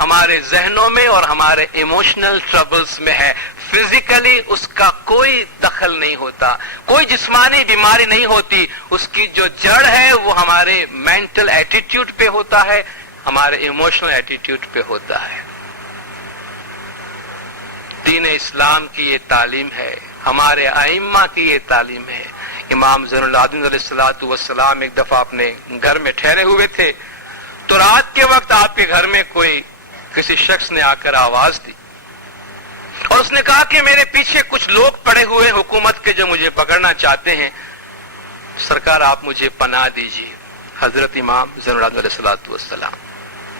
ہمارے ذہنوں میں اور ہمارے ایموشنل ٹربلز میں ہے۔ فزیکلی اس کا کوئی دخل نہیں ہوتا، کوئی جسمانی بیماری نہیں ہوتی، اس کی جو جڑ ہے وہ ہمارے مینٹل ایٹیٹیوڈ پہ ہوتا ہے، ہمارے ایموشنل ایٹیٹیوڈ پہ ہوتا ہے۔ دین اسلام کی یہ تعلیم ہے، ہمارے ائمہ کی یہ تعلیم ہے۔ امام زین العابدین علیہ الصلوۃ والسلام ایک دفعہ اپنے گھر میں ٹھہرے ہوئے تھے تو رات کے وقت آپ کے گھر میں کسی شخص نے آ کر آواز دی اور اس نے کہا کہ میرے پیچھے کچھ لوگ پڑے ہوئے حکومت کے جو مجھے پکڑنا چاہتے ہیں، سرکار آپ مجھے پناہ دیجیے۔ حضرت امام زین العابدین علیہ الصلوۃ والسلام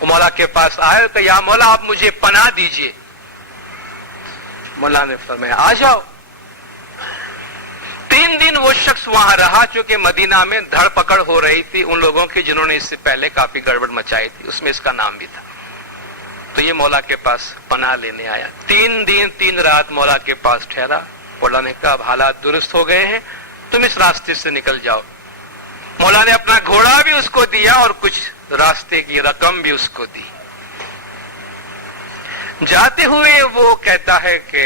وہ مولا کے پاس آئے کہ یا مولا آپ مجھے پناہ دیجیے۔ مولا نے فرمایا آ جاؤ۔ 3 دن وہ شخص وہاں رہا، چونکہ مدینہ میں دھڑ پکڑ ہو رہی تھی ان لوگوں کی جنہوں نے اس سے پہلے کافی گڑبڑ مچائی تھی، اس میں اس کا نام بھی تھا۔ تو یہ مولا کے پاس پناہ لینے آیا، 3 دن 3 رات مولا کے پاس ٹھہرا۔ مولا نے کہا اب حالات درست ہو گئے ہیں، تم اس راستے سے نکل جاؤ۔ مولا نے اپنا گھوڑا بھی اس کو دیا اور کچھ راستے کی رقم بھی اس کو دی۔ جاتے ہوئے وہ کہتا ہے کہ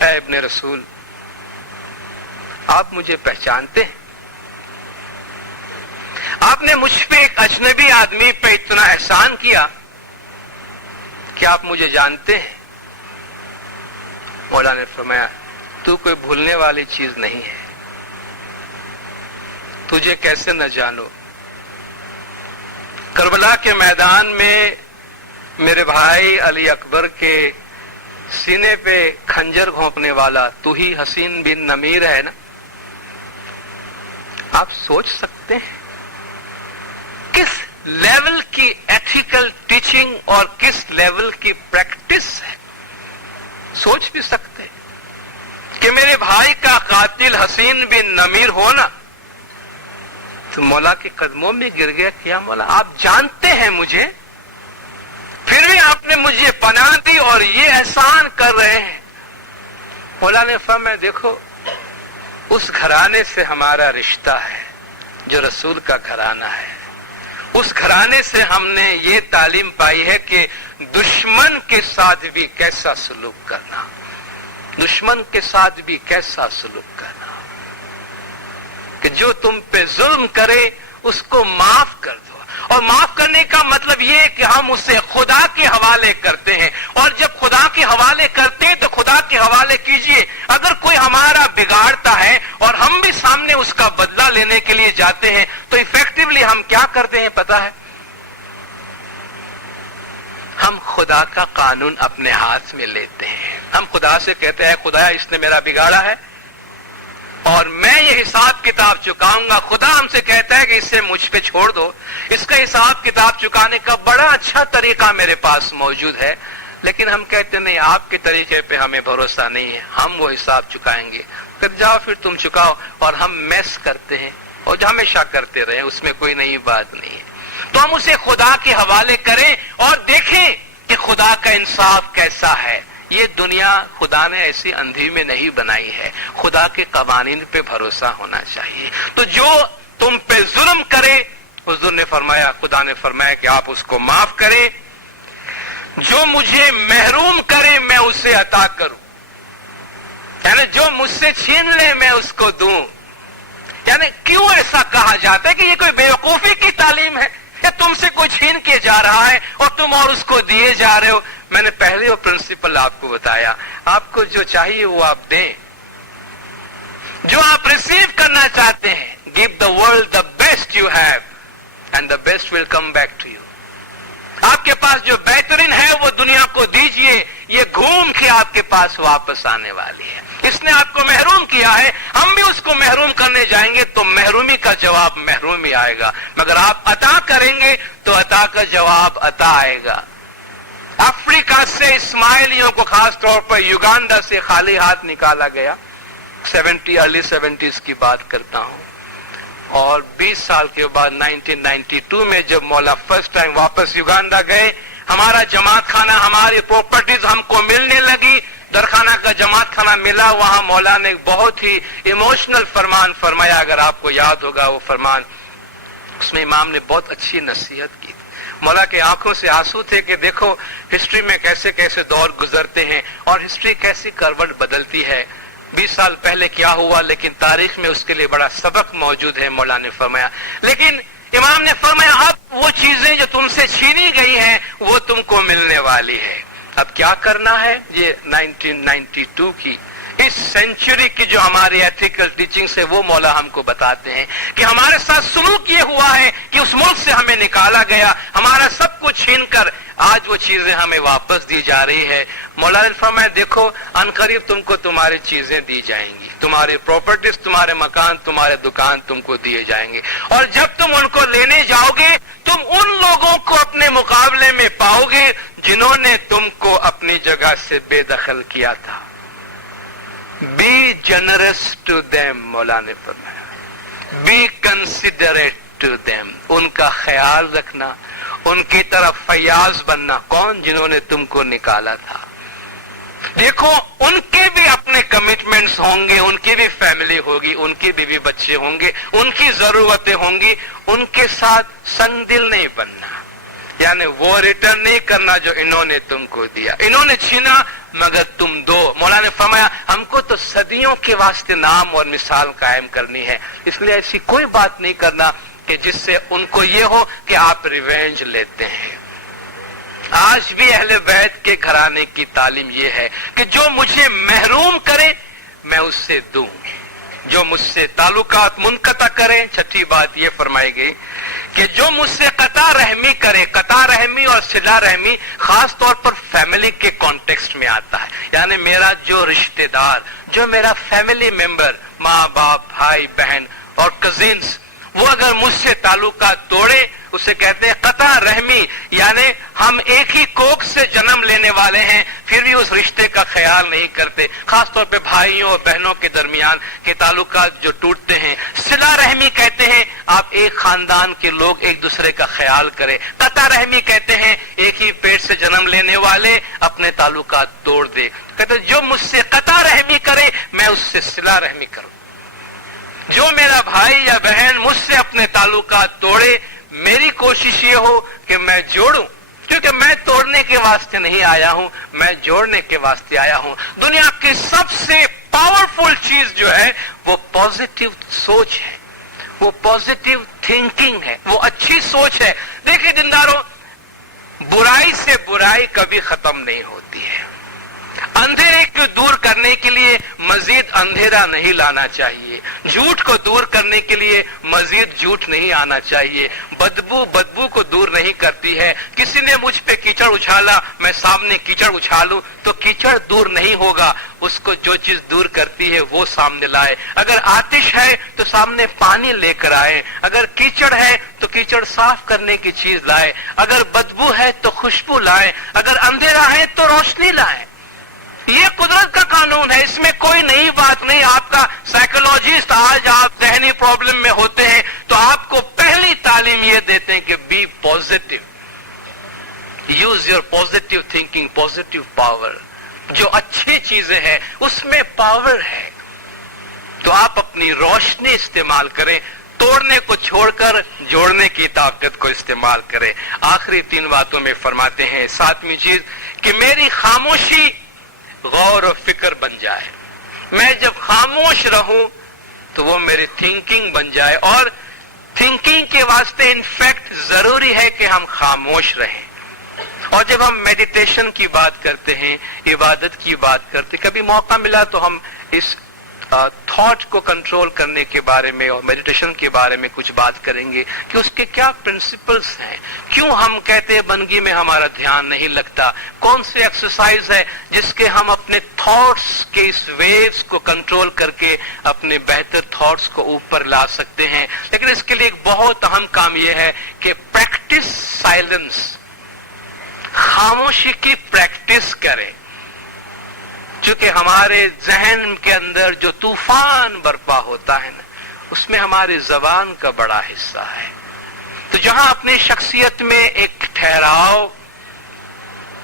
اے ابن رسول، آپ مجھے پہچانتے ہیں؟ آپ نے مجھ پہ ایک اجنبی آدمی پہ اتنا احسان کیا، کیا آپ مجھے جانتے ہیں؟ مولا نے فرمایا تو کوئی بھولنے والی چیز نہیں ہے، تجھے کیسے نہ جانو؟ کربلا کے میدان میں میرے بھائی علی اکبر کے سینے پہ خنجر گھونپنے والا تو ہی حسین بن نمیر ہے نا؟ آپ سوچ سکتے ہیں کس لیول کی ایتھیکل ٹیچنگ اور کس لیول کی پریکٹس ہے؟ سوچ بھی سکتے کہ میرے بھائی کا قاتل حسین بن نمیر ہونا؟ تو مولا کے قدموں میں گر گیا، کیا مولا آپ جانتے ہیں مجھے، پھر بھی آپ نے مجھے پناہ دی اور یہ احسان کر رہے ہیں؟ مولا نے فرمایا دیکھو اس گھرانے سے ہمارا رشتہ ہے جو رسول کا گھرانہ ہے، اس گھرانے سے ہم نے یہ تعلیم پائی ہے کہ دشمن کے ساتھ بھی کیسا سلوک کرنا، دشمن کے ساتھ بھی کیسا سلوک کرنا، کہ جو تم پہ ظلم کرے اس کو معاف کر دو. اور معاف کرنے کا مطلب یہ ہے کہ ہم اسے خدا کے حوالے کرتے ہیں، اور جب خدا کے حوالے کرتے ہیں تو خدا کے حوالے کیجئے. اگر کوئی ہمارا بگاڑتا ہے اور ہم بھی سامنے اس کا بدلہ لینے کے لیے جاتے ہیں تو ایفیکٹولی ہم کیا کرتے ہیں پتا ہے؟ ہم خدا کا قانون اپنے ہاتھ میں لیتے ہیں. ہم خدا سے کہتے ہیں خدا اس نے میرا بگاڑا ہے اور میں یہ حساب کتاب چکاؤں گا. خدا ہم سے کہتا ہے کہ اسے مجھ پہ چھوڑ دو، اس کا حساب کتاب چکانے کا بڑا اچھا طریقہ میرے پاس موجود ہے. لیکن ہم کہتے نہیں، آپ کے طریقے پہ ہمیں بھروسہ نہیں ہے، ہم وہ حساب چکائیں گے. پھر جاؤ پھر تم چکاؤ. اور ہم میس کرتے ہیں اور جو ہمیشہ کرتے رہے، اس میں کوئی نئی بات نہیں ہے. تو ہم اسے خدا کے حوالے کریں اور دیکھیں کہ خدا کا انصاف کیسا ہے. یہ دنیا خدا نے ایسی اندھی میں نہیں بنائی ہے، خدا کے قوانین پہ بھروسہ ہونا چاہیے. تو جو تم پہ ظلم کرے، حضور نے فرمایا، خدا نے فرمایا کہ آپ اس کو معاف کریں. جو مجھے محروم کرے میں اسے عطا کروں، یعنی جو مجھ سے چھین لے میں اس کو دوں. یعنی کیوں ایسا کہا جاتا ہے کہ یہ کوئی بیوقوفی کی تعلیم ہے کہ تم سے کوئی چھین کے جا رہا ہے اور تم اور اس کو دیے جا رہے ہو. میں نے پہلے وہ پرنسپل آپ کو بتایا، آپ کو جو چاہیے وہ آپ دیں. جو آپ ریسیو کرنا چاہتے ہیں، give the world the best you have and the best will come back to you. آپ کے پاس جو بہترین ہے وہ دنیا کو دیجئے، یہ گھوم کے آپ کے پاس واپس آنے والی ہے. اس نے آپ کو محروم کیا ہے، ہم بھی اس کو محروم کرنے جائیں گے تو محرومی کا جواب محروم ہی آئے گا. مگر آپ عطا کریں گے تو عطا کا جواب عطا آئے گا. افریقہ سے اسماعیلیوں کو خاص طور پر یوگانڈا سے خالی ہاتھ نکالا گیا. ارلی 70s کی بات کرتا ہوں. اور 20 سال کے بعد 1992 میں جب مولا فرسٹ ٹائم واپس یوگانڈا گئے، ہمارا جماعت خانہ، ہماری پراپرٹیز ہم کو ملنے لگی. درخانہ کا جماعت خانہ ملا. وہاں مولا نے بہت ہی ایموشنل فرمان فرمایا. اگر آپ کو یاد ہوگا وہ فرمان، اس میں امام نے بہت اچھی نصیحت کی. مولا کے آنکھوں سے آنسو تھے کہ دیکھو ہسٹری میں کیسے کیسے دور گزرتے ہیں اور ہسٹری کیسی کروٹ بدلتی ہے. 20 سال پہلے کیا ہوا لیکن تاریخ میں اس کے لیے بڑا سبق موجود ہے. مولا نے فرمایا، لیکن امام نے فرمایا اب وہ چیزیں جو تم سے چھینی گئی ہیں وہ تم کو ملنے والی ہے. اب کیا کرنا ہے؟ یہ 1992 کی اس سینچری کی جو ہماری ایتھیکل ٹیچنگز ہے وہ مولا ہم کو بتاتے ہیں کہ ہمارے ساتھ سلوک یہ ہوا ہے کہ اس ملک سے ہمیں نکالا گیا، ہمارا سب کچھ چھین کر آج وہ چیزیں ہمیں واپس دی جا رہی ہے. مولا نے فرمایا دیکھو عنقریب تم کو تمہاری چیزیں دی جائیں گی، تمہاری پراپرٹیز، تمہارے مکان، تمہارے دکان تم کو دیے جائیں گے. اور جب تم ان کو لینے جاؤ گے تم ان لوگوں کو اپنے مقابلے میں پاؤ گے جنہوں نے تم کو اپنی جگہ سے بے دخل کیا تھا. Be generous to them، مولا نے فرمایا. Be considerate to them، ان کا خیال رکھنا، ان کی طرف فیاض بننا. کون؟ جنہوں نے تم کو نکالا تھا. دیکھو ان کے بھی اپنے کمٹمنٹس ہوں گے، ان کی بھی فیملی ہوگی، ان کے بھی بچے ہوں گے، ان کی ضرورتیں ہوں گی. ان کے ساتھ سنگ دل نہیں بننا، یعنی وہ ریٹرن نہیں کرنا جو انہوں نے تم کو دیا. انہوں نے چھینا مگر تم دو. مولا نے فرمایا ہم کو تو صدیوں کے واسطے نام اور مثال قائم کرنی ہے، اس لیے ایسی کوئی بات نہیں کرنا کہ جس سے ان کو یہ ہو کہ آپ ریونج لیتے ہیں. آج بھی اہل بیت کے گھرانے کی تعلیم یہ ہے کہ جو مجھے محروم کرے میں اس سے دوں، جو مجھ سے تعلقات منقطع کرے. چھٹی بات یہ فرمائی گئی کہ جو مجھ سے قطع رحمی کرے. قطع رحمی اور صلہ رحمی خاص طور پر فیملی کے کانٹیکسٹ میں آتا ہے، یعنی میرا جو رشتہ دار، جو میرا فیملی ممبر، ماں باپ، بھائی بہن اور کزنس، وہ اگر مجھ سے تعلقات توڑے اسے کہتے ہیں قطع رحمی. یعنی ہم ایک ہی کوکھ سے جنم لینے والے ہیں پھر بھی اس رشتے کا خیال نہیں کرتے. خاص طور پہ بھائیوں اور بہنوں کے درمیان کے تعلقات جو ٹوٹتے ہیں. صلہ رحمی کہتے ہیں آپ ایک خاندان کے لوگ ایک دوسرے کا خیال کریں. قطع رحمی کہتے ہیں ایک ہی پیٹ سے جنم لینے والے اپنے تعلقات توڑ دے. کہتے ہیں جو مجھ سے قطع رحمی کرے میں اس سے صلہ رحمی کروں. جو میرا بھائی یا بہن مجھ سے اپنے تعلقات توڑے میری کوشش یہ ہو کہ میں جوڑوں، کیونکہ میں توڑنے کے واسطے نہیں آیا ہوں، میں جوڑنے کے واسطے آیا ہوں۔ دنیا کی سب سے پاورفل چیز جو ہے وہ پازیٹیو سوچ ہے، وہ پازیٹیو تھنکنگ ہے، وہ اچھی سوچ ہے۔ دیکھیں دینداروں، برائی سے برائی کبھی ختم نہیں ہوتی ہے۔ اندھیرے کو دور کرنے کے لیے مزید اندھیرا نہیں لانا چاہیے، جھوٹ کو دور کرنے کے لیے مزید جھوٹ نہیں آنا چاہیے، بدبو کو دور نہیں کرتی ہے۔ کسی نے مجھ پہ کیچڑ اچھالا، میں سامنے کیچڑ اچھالوں تو کیچڑ دور نہیں ہوگا، اس کو جو چیز دور کرتی ہے وہ سامنے لائے۔ اگر آتش ہے تو سامنے پانی لے کر آئے، اگر کیچڑ ہے تو کیچڑ صاف کرنے کی چیز لائے، اگر بدبو ہے تو خوشبو لائے، اگر اندھیرا ہے تو روشنی لائے۔ یہ قدرت کا قانون ہے، اس میں کوئی نئی بات نہیں۔ آپ کا سائیکولوجسٹ آج آپ ذہنی پرابلم میں ہوتے ہیں تو آپ کو پہلی تعلیم یہ دیتے ہیں کہ be positive, use your positive thinking, positive power. جو اچھی چیزیں ہیں اس میں پاور ہے، تو آپ اپنی روشنی استعمال کریں، توڑنے کو چھوڑ کر جوڑنے کی طاقت کو استعمال کریں۔ آخری 3 باتوں میں فرماتے ہیں، 7ویں چیز کہ میری خاموشی غور و فکر بن جائے۔ میں جب خاموش رہوں تو وہ میری تھنکنگ بن جائے، اور تھنکنگ کے واسطے انفیکٹ ضروری ہے کہ ہم خاموش رہیں۔ اور جب ہم میڈیٹیشن کی بات کرتے ہیں، عبادت کی بات کرتے ہیں، کبھی موقع ملا تو ہم اس تھاٹ کو کنٹرول کرنے کے بارے میں اور میڈیٹیشن کے بارے میں کچھ بات کریں گے کہ اس کے کیا پرنسپلز ہیں، کیوں ہم کہتے ہیں بندگی میں ہمارا دھیان نہیں لگتا، کون سے ایکسرسائز ہے جس کے ہم اپنے تھاٹس کے اس ویوز کو کنٹرول کر کے اپنے بہتر تھاٹس کو اوپر لا سکتے ہیں۔ لیکن اس کے لیے ایک بہت اہم کام یہ ہے کہ پریکٹس سائلنس، خاموشی کی پریکٹس کریں، چونکہ ہمارے ذہن کے اندر جو طوفان برپا ہوتا ہے نا، اس میں ہماری زبان کا بڑا حصہ ہے۔ تو جہاں اپنی شخصیت میں ایک ٹھہراؤ،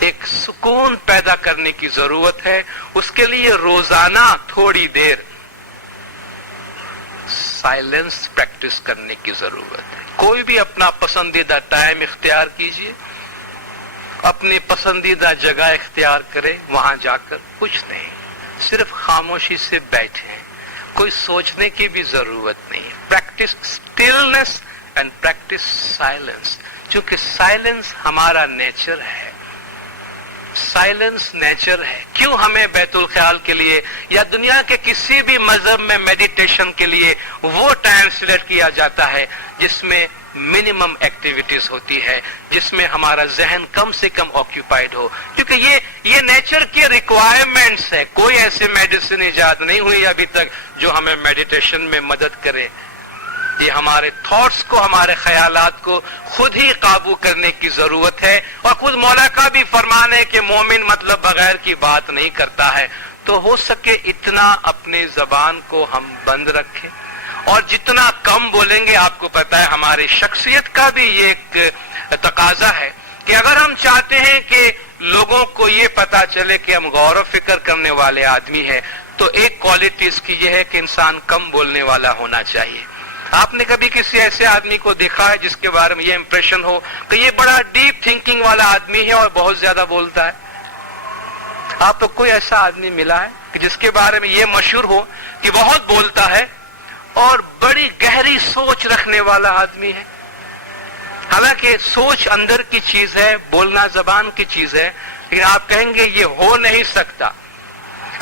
ایک سکون پیدا کرنے کی ضرورت ہے، اس کے لیے روزانہ تھوڑی دیر سائلنس پریکٹس کرنے کی ضرورت ہے۔ کوئی بھی اپنا پسندیدہ ٹائم اختیار کیجئے، اپنی پسندیدہ جگہ اختیار کرے، وہاں جا کر کچھ نہیں، صرف خاموشی سے بیٹھیں، کوئی سوچنے کی بھی ضرورت نہیں۔ پریکٹس اسٹلنس اینڈ پریکٹس سائلنس، چونکہ سائلنس ہمارا نیچر ہے، سائلنس نیچر ہے۔ کیوں ہمیں بیت الخیال کے لیے یا دنیا کے کسی بھی مذہب میں میڈیٹیشن کے لیے وہ ٹائم سلیکٹ کیا جاتا ہے جس میں منیمم ایکٹیویٹیز ہوتی ہے، جس میں ہمارا ذہن کم سے کم آکیوپائڈ ہو، کیونکہ یہ نیچر کی ریکوائرمنٹس ہے۔ کوئی ایسے میڈیسن ایجاد نہیں ہوئی ابھی تک جو ہمیں میڈیٹیشن میں مدد کرے۔ یہ ہمارے تھاٹس کو، ہمارے خیالات کو خود ہی قابو کرنے کی ضرورت ہے، اور خود مولا کا بھی فرمان ہے کہ مومن مطلب بغیر کی بات نہیں کرتا ہے۔ تو ہو سکے اتنا اپنے زبان کو ہم بند رکھیں، اور جتنا کم بولیں گے، آپ کو پتا ہے ہماری شخصیت کا بھی یہ ایک تقاضا ہے کہ اگر ہم چاہتے ہیں کہ لوگوں کو یہ پتا چلے کہ ہم غور و فکر کرنے والے آدمی ہیں، تو ایک کوالٹی اس کی یہ ہے کہ انسان کم بولنے والا ہونا چاہیے۔ آپ نے کبھی کسی ایسے آدمی کو دیکھا ہے جس کے بارے میں یہ امپریشن ہو کہ یہ بڑا ڈیپ تھنکنگ والا آدمی ہے اور بہت زیادہ بولتا ہے؟ آپ کو کوئی ایسا آدمی ملا ہے کہ جس کے بارے میں یہ مشہور ہو کہ بہت بولتا ہے اور بڑی گہری سوچ رکھنے والا آدمی ہے؟ حالانکہ سوچ اندر کی چیز ہے، بولنا زبان کی چیز ہے، لیکن آپ کہیں گے یہ ہو نہیں سکتا۔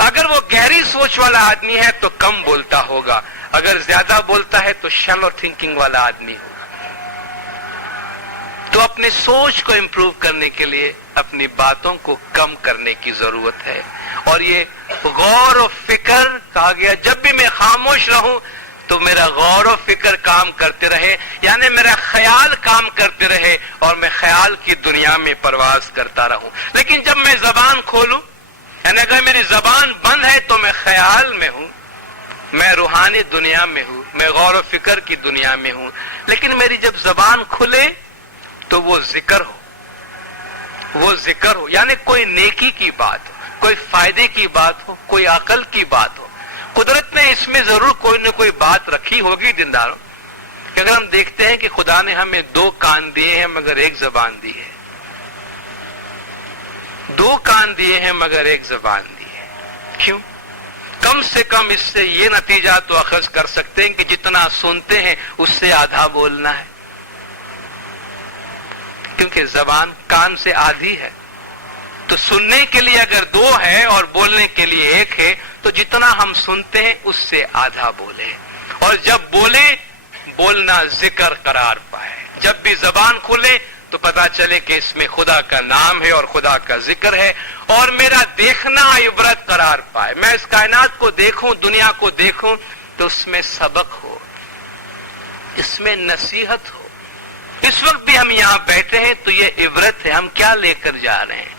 اگر وہ گہری سوچ والا آدمی ہے تو کم بولتا ہوگا، اگر زیادہ بولتا ہے تو شیلو تھنکنگ والا آدمی ہوگا۔ تو اپنی سوچ کو امپروو کرنے کے لیے اپنی باتوں کو کم کرنے کی ضرورت ہے، اور یہ غور و فکر کہا گیا، جب بھی میں خاموش رہوں تو میرا غور و فکر کام کرتے رہے، یعنی میرا خیال کام کرتے رہے اور میں خیال کی دنیا میں پرواز کرتا رہوں۔ لیکن جب میں زبان کھولوں، یعنی اگر میری زبان بند ہے تو میں خیال میں ہوں، میں روحانی دنیا میں ہوں، میں غور و فکر کی دنیا میں ہوں۔ لیکن میری جب زبان کھلے تو وہ ذکر ہو، یعنی کوئی نیکی کی بات ہو، کوئی فائدے کی بات ہو، کوئی عقل کی بات ہو۔ قدرت نے اس میں ضرور کوئی نہ کوئی بات رکھی ہوگی دینداروں، کہ اگر ہم دیکھتے ہیں کہ خدا نے ہمیں 2 کان دیے ہیں مگر 1 زبان دی ہے، 2 کان دیے ہیں مگر 1 زبان دی ہے، کیوں؟ کم سے کم اس سے یہ نتیجہ تو اخذ کر سکتے ہیں کہ جتنا سنتے ہیں اس سے آدھا بولنا ہے، کیونکہ زبان کان سے آدھی ہے، تو سننے کے لیے اگر 2 ہے اور بولنے کے لیے 1 ہے تو جتنا ہم سنتے ہیں اس سے آدھا بولے، اور جب بولے بولنا ذکر قرار پائے، جب بھی زبان کھلے تو پتا چلے کہ اس میں خدا کا نام ہے اور خدا کا ذکر ہے، اور میرا دیکھنا عبرت قرار پائے، میں اس کائنات کو دیکھوں، دنیا کو دیکھوں تو اس میں سبق ہو، اس میں نصیحت ہو۔ اس وقت بھی ہم یہاں بیٹھے ہیں تو یہ عبرت ہے، ہم کیا لے کر جا رہے ہیں؟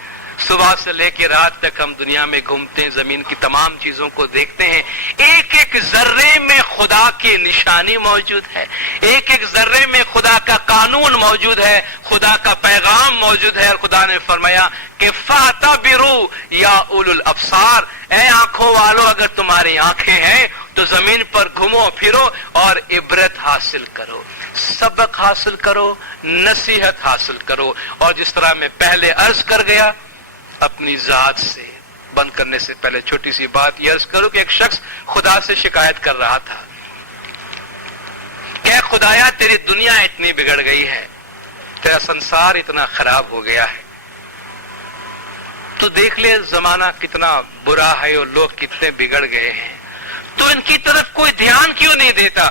صبح سے لے کے رات تک ہم دنیا میں گھومتے ہیں، زمین کی تمام چیزوں کو دیکھتے ہیں، ایک ایک ذرے میں خدا کی نشانی موجود ہے، ایک ایک ذرے میں خدا کا قانون موجود ہے، خدا کا پیغام موجود ہے، اور خدا نے فرمایا کہ فَاعْتَبِرُوا يَا أُولُو الْأَبْصَارِ، اے آنکھوں والو اگر تمہاری آنکھیں ہیں تو زمین پر گھومو پھرو اور عبرت حاصل کرو، سبق حاصل کرو، نصیحت حاصل کرو۔ اور جس طرح میں پہلے عرض کر گیا، اپنی ذات سے بند کرنے سے پہلے چھوٹی سی بات یہ عرض کروں کہ ایک شخص خدا سے شکایت کر رہا تھا کہ خدایا تیری دنیا اتنی بگڑ گئی ہے، تیرا سنسار اتنا خراب ہو گیا ہے، تو دیکھ لے زمانہ کتنا برا ہے اور لوگ کتنے بگڑ گئے ہیں، تو ان کی طرف کوئی دھیان کیوں نہیں دیتا؟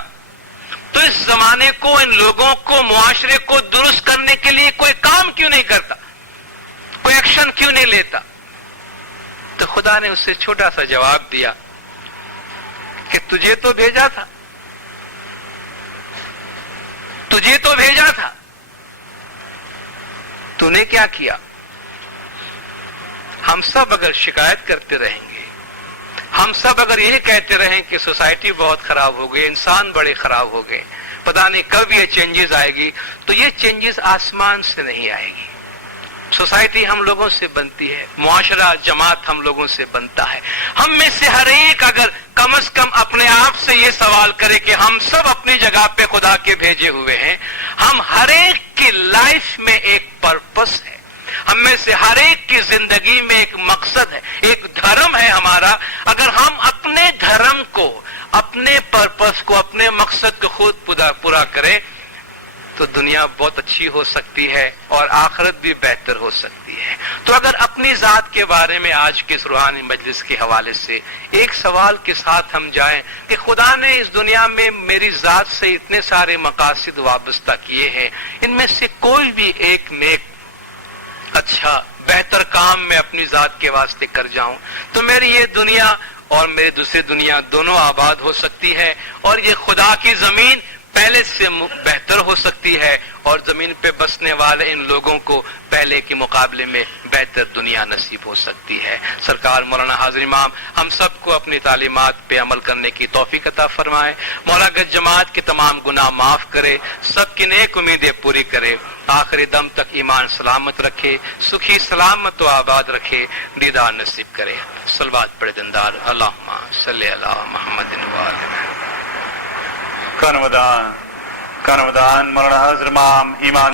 تو اس زمانے کو، ان لوگوں کو، معاشرے کو درست کرنے کے لیے کوئی کام کیوں نہیں کرتا، کوئی ایکشن کیوں نہیں لیتا؟ تو خدا نے اس سے چھوٹا سا جواب دیا کہ تجھے تو بھیجا تھا، تجھے تو بھیجا تھا، تو نے کیا کیا؟ ہم سب اگر شکایت کرتے رہیں گے، ہم سب اگر یہ کہتے رہیں کہ سوسائٹی بہت خراب ہو گئی، انسان بڑے خراب ہو گئے، پتہ نہیں کب یہ چینجز آئے گی، تو یہ چینجز آسمان سے نہیں آئے گی۔ سوسائٹی ہم لوگوں سے بنتی ہے، معاشرہ جماعت ہم لوگوں سے بنتا ہے۔ ہم میں سے ہر ایک اگر کم از کم اپنے آپ سے یہ سوال کرے کہ ہم سب اپنی جگہ پہ خدا کے بھیجے ہوئے ہیں، ہم ہر ایک کی لائف میں ایک پرپس ہے، ہم میں سے ہر ایک کی زندگی میں ایک مقصد ہے، ایک دھرم ہے ہمارا۔ اگر ہم اپنے دھرم کو، اپنے پرپس کو، اپنے مقصد کو خود پورا کریں تو دنیا بہت اچھی ہو سکتی ہے اور آخرت بھی بہتر ہو سکتی ہے۔ تو اگر اپنی ذات کے بارے میں آج کے اس روحانی مجلس کے حوالے سے ایک سوال کے ساتھ ہم جائیں کہ خدا نے اس دنیا میں میری ذات سے اتنے سارے مقاصد وابستہ کیے ہیں، ان میں سے کوئی بھی ایک نیک، اچھا، بہتر کام میں اپنی ذات کے واسطے کر جاؤں تو میری یہ دنیا اور میری دوسری دنیا دونوں آباد ہو سکتی ہے، اور یہ خدا کی زمین پہلے سے بہتر ہو سکتی ہے، اور زمین پہ بسنے والے ان لوگوں کو پہلے کے مقابلے میں بہتر دنیا نصیب ہو سکتی ہے۔ سرکار مولانا حاضر امام ہم سب کو اپنی تعلیمات پہ عمل کرنے کی توفیق عطا فرمائے، مولا گنج جماعت کے تمام گناہ معاف کرے، سب کی نیک امیدیں پوری کرے، آخری دم تک ایمان سلامت رکھے، سکھی سلامت و آباد رکھے، دیدار نصیب کرے۔ صلوات پڑھے دندار، اللہم صلی علی محمد وآلہ۔ کانمدان مولانا حاضر امام ایمان